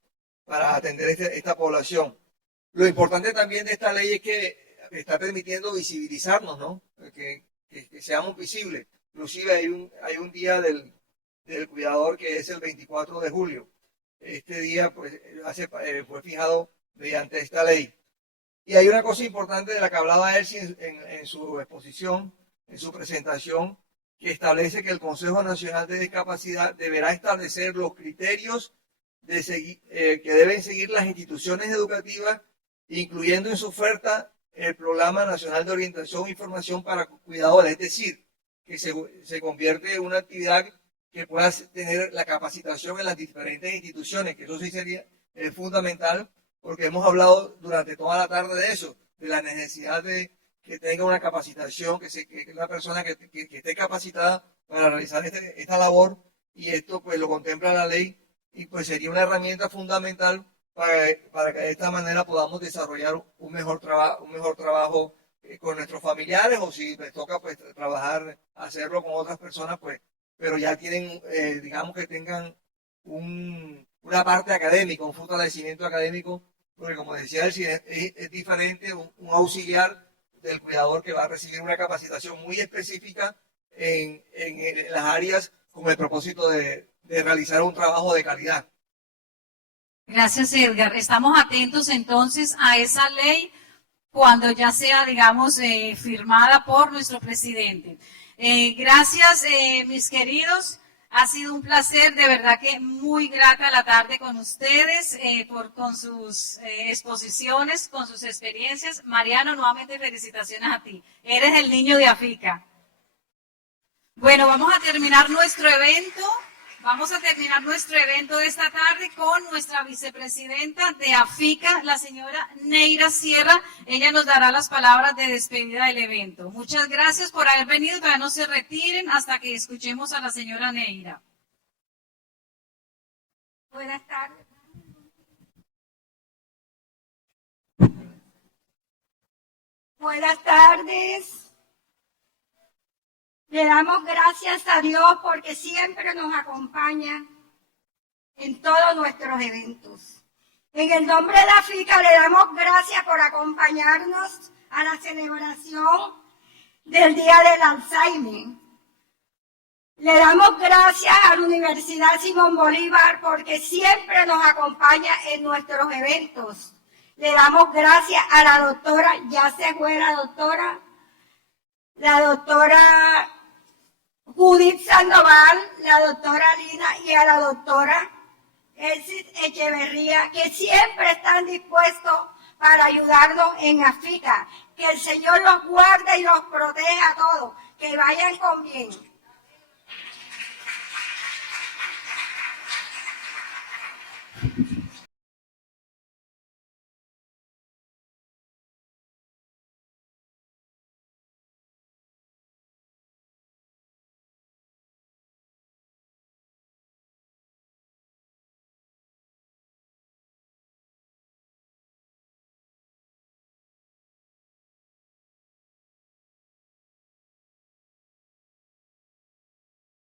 atender esta población. Lo importante también de esta ley es que está permitiendo visibilizarnos, ¿no? Que seamos visibles. Inclusive hay un día del cuidador que es el 24 de julio. Este día pues, fue fijado mediante esta ley. Y hay una cosa importante de la que hablaba Elsie en su exposición, en su presentación, que establece que el Consejo Nacional de Discapacidad deberá establecer los criterios que deben seguir las instituciones educativas, incluyendo en su oferta el Programa Nacional de Orientación e Información para Cuidadores, es decir, que se convierte en una actividad que pueda tener la capacitación en las diferentes instituciones, que eso sí sería fundamental, porque hemos hablado durante toda la tarde de eso, de la necesidad de que tenga una capacitación, que una persona que esté capacitada para realizar esta labor, y esto pues lo contempla la ley, y pues sería una herramienta fundamental para que de esta manera podamos desarrollar un mejor trabajo con nuestros familiares, o si les toca pues hacerlo con otras personas, pues, pero ya tienen, digamos que tengan una parte académica, un fortalecimiento académico, porque como decía es diferente un auxiliar del cuidador que va a recibir una capacitación muy específica en las áreas con el propósito de realizar un trabajo de calidad. Gracias, Edgar. Estamos atentos entonces a esa ley cuando ya sea, digamos, firmada por nuestro presidente. Gracias, mis queridos. Ha sido un placer, de verdad que muy grata la tarde con ustedes, con sus exposiciones, con sus experiencias. Mariano, nuevamente felicitaciones a ti. Eres el niño de Afica. Bueno, vamos a terminar nuestro evento. Vamos a terminar nuestro evento de esta tarde con nuestra vicepresidenta de Afica, la señora Neira Sierra. Ella nos dará las palabras de despedida del evento. Muchas gracias por haber venido. Todavía no se retiren hasta que escuchemos a la señora Neira. Buenas tardes. Buenas tardes. Le damos gracias a Dios porque siempre nos acompaña en todos nuestros eventos. En el nombre de Afica le damos gracias por acompañarnos a la celebración del Día del Alzheimer. Le damos gracias a la Universidad Simón Bolívar porque siempre nos acompaña en nuestros eventos. Le damos gracias a la doctora, ya se fue la doctora Judith Sandoval, la doctora Lina y a la doctora Elsie Echeverría, que siempre están dispuestos para ayudarnos en Afica. Que el Señor los guarde y los proteja a todos. Que vayan con bien.